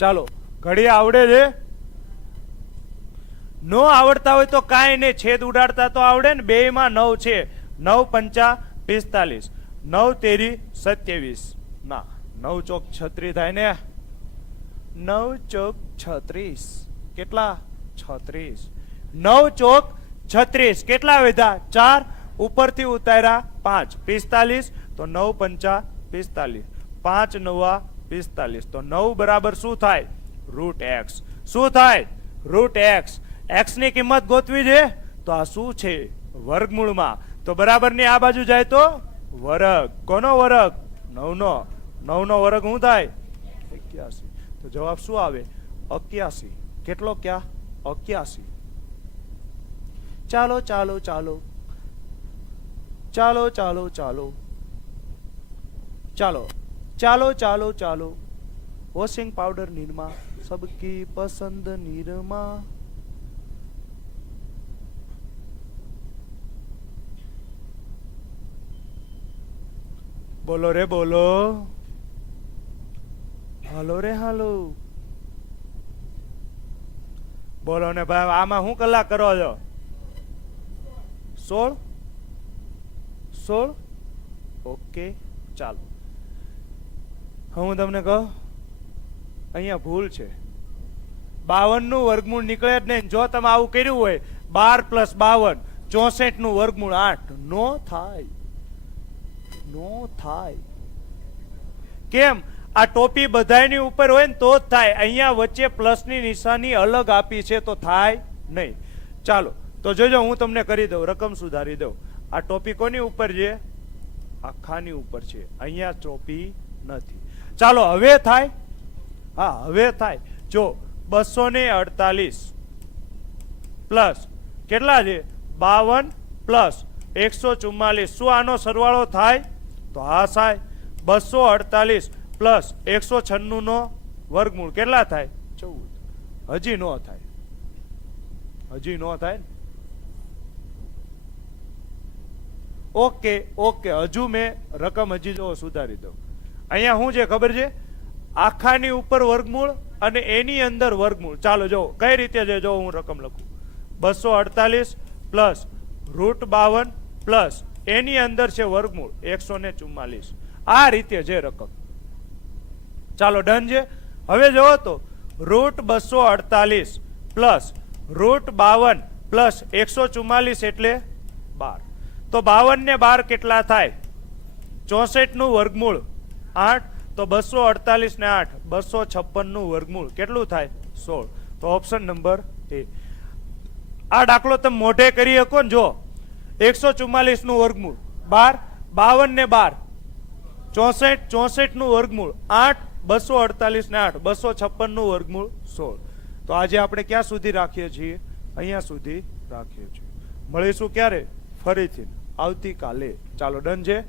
ચાલો ઘડી આવડે છે? નો આવડતા હોય તો કાંઈ નહીં, છેદ ઉડાડતા તો આવડે ને. 2 માં 9 છે. 9 5 45, 9 તેરી 27. ના 9 ચોક 36 થાય ને. 9 ચોક 36 કેટલા? 36. 9 ચોક 36 કેટલા વધ્યા? 4. ઉપરથી ઉતાર્યા 5, 45. તો 9 5 45, 5 9 45. તો 9 બરાબર શું થાય? √x. શું થાય? √x. x ની કિંમત ગોતવી છે તો આ શું છે? વર્ગમૂળમાં. તો બરાબરની આ બાજુ જાય તો વર્ગ. કોનો વર્ગ? 9 નો. 9 નો વર્ગ શું થાય? 81. તો જવાબ શું આવે? 81. કેટલો? ક્યાં? 81. ચાલો ચાલો ચાલો ચાલો ચાલો ચાલો ચાલો ચાલો ચાલો ચાલો વોશિંગ પાવડર નિरमा सबकी पसंद निरमा. બોલો રે બોલો. હાલો રે હાલો. બોલો ને ભાઈ, આમાં શું કલાક કરો છો? 16. ઓકે ચાલો હું તમને કહું, અહીંયા ભૂલ છે. 52 નું વર્ગમૂળ નીકળે જ નહીં. જો તમે આવું કર્યું હોય 12 + 52 64 નું વર્ગમૂળ 8 નો થાય. નો થાય. કેમ? આ ટોપી બધાયની ઉપર હોય ને તો જ થાય. અહીંયા વચ્ચે પ્લસની નિશાની અલગ આપી છે તો થાય નહીં. ચાલો તો જોજો હું તમને કરી દઉં, રકમ સુધારી દઉં. આ ટોપી કોની ઉપર છે? આખાની ઉપર છે, અહીંયા ટોપી નથી. ચાલો હવે થાય. હા હવે થાય. જો 248 પ્લસ કેટલા છે? 52 પ્લસ 144. શું આનો સરવાળો થાય? તો હા થાય. 248 પ્લસ 196 નો વર્ગમૂળ કેટલા થાય? 14. હજી નો થાય. હજી નો થાય ને? ઓકે ઓકે, હજુ મેં રકમ હજી જો સુધારી દઉં. અહીંયા શું છે ખબર છે? આખાની ઉપર વર્ગમૂળ અને એની અંદર વર્ગમૂળ. ચાલો જો કઈ રીતે છે, જો હું રકમ લખું. 248 પ્લસ √52 પ્લસ એની અંદર છે વર્ગમૂળ 144. આ રીતે છે રકમ. ચાલો ડન છે. હવે જોવો તો √248 પ્લસ √52 પ્લસ 144 એટલે 12. તો 52 ને 12 કેટલા થાય? 64 નું વર્ગમૂળ 8. તો 248 ને 8 256 નું વર્ગમૂળ કેટલું થાય? 16. તો ઓપ્શન નંબર એ. આ દાખલો તમે મોઢે કરી શકો ને. જો 144 નું વર્ગમૂળ 12, 52 ને 12 64, 64 નું વર્ગમૂળ 8, 248 ને 8 256 નું વર્ગમૂળ 16. તો આજે આપણે ક્યાં સુધી રાખીએ છીએ? અહીંયા સુધી રાખીએ છીએ. મળીશું ક્યારે? ફરીથી આવતીકાલે. ચાલો ડન છે.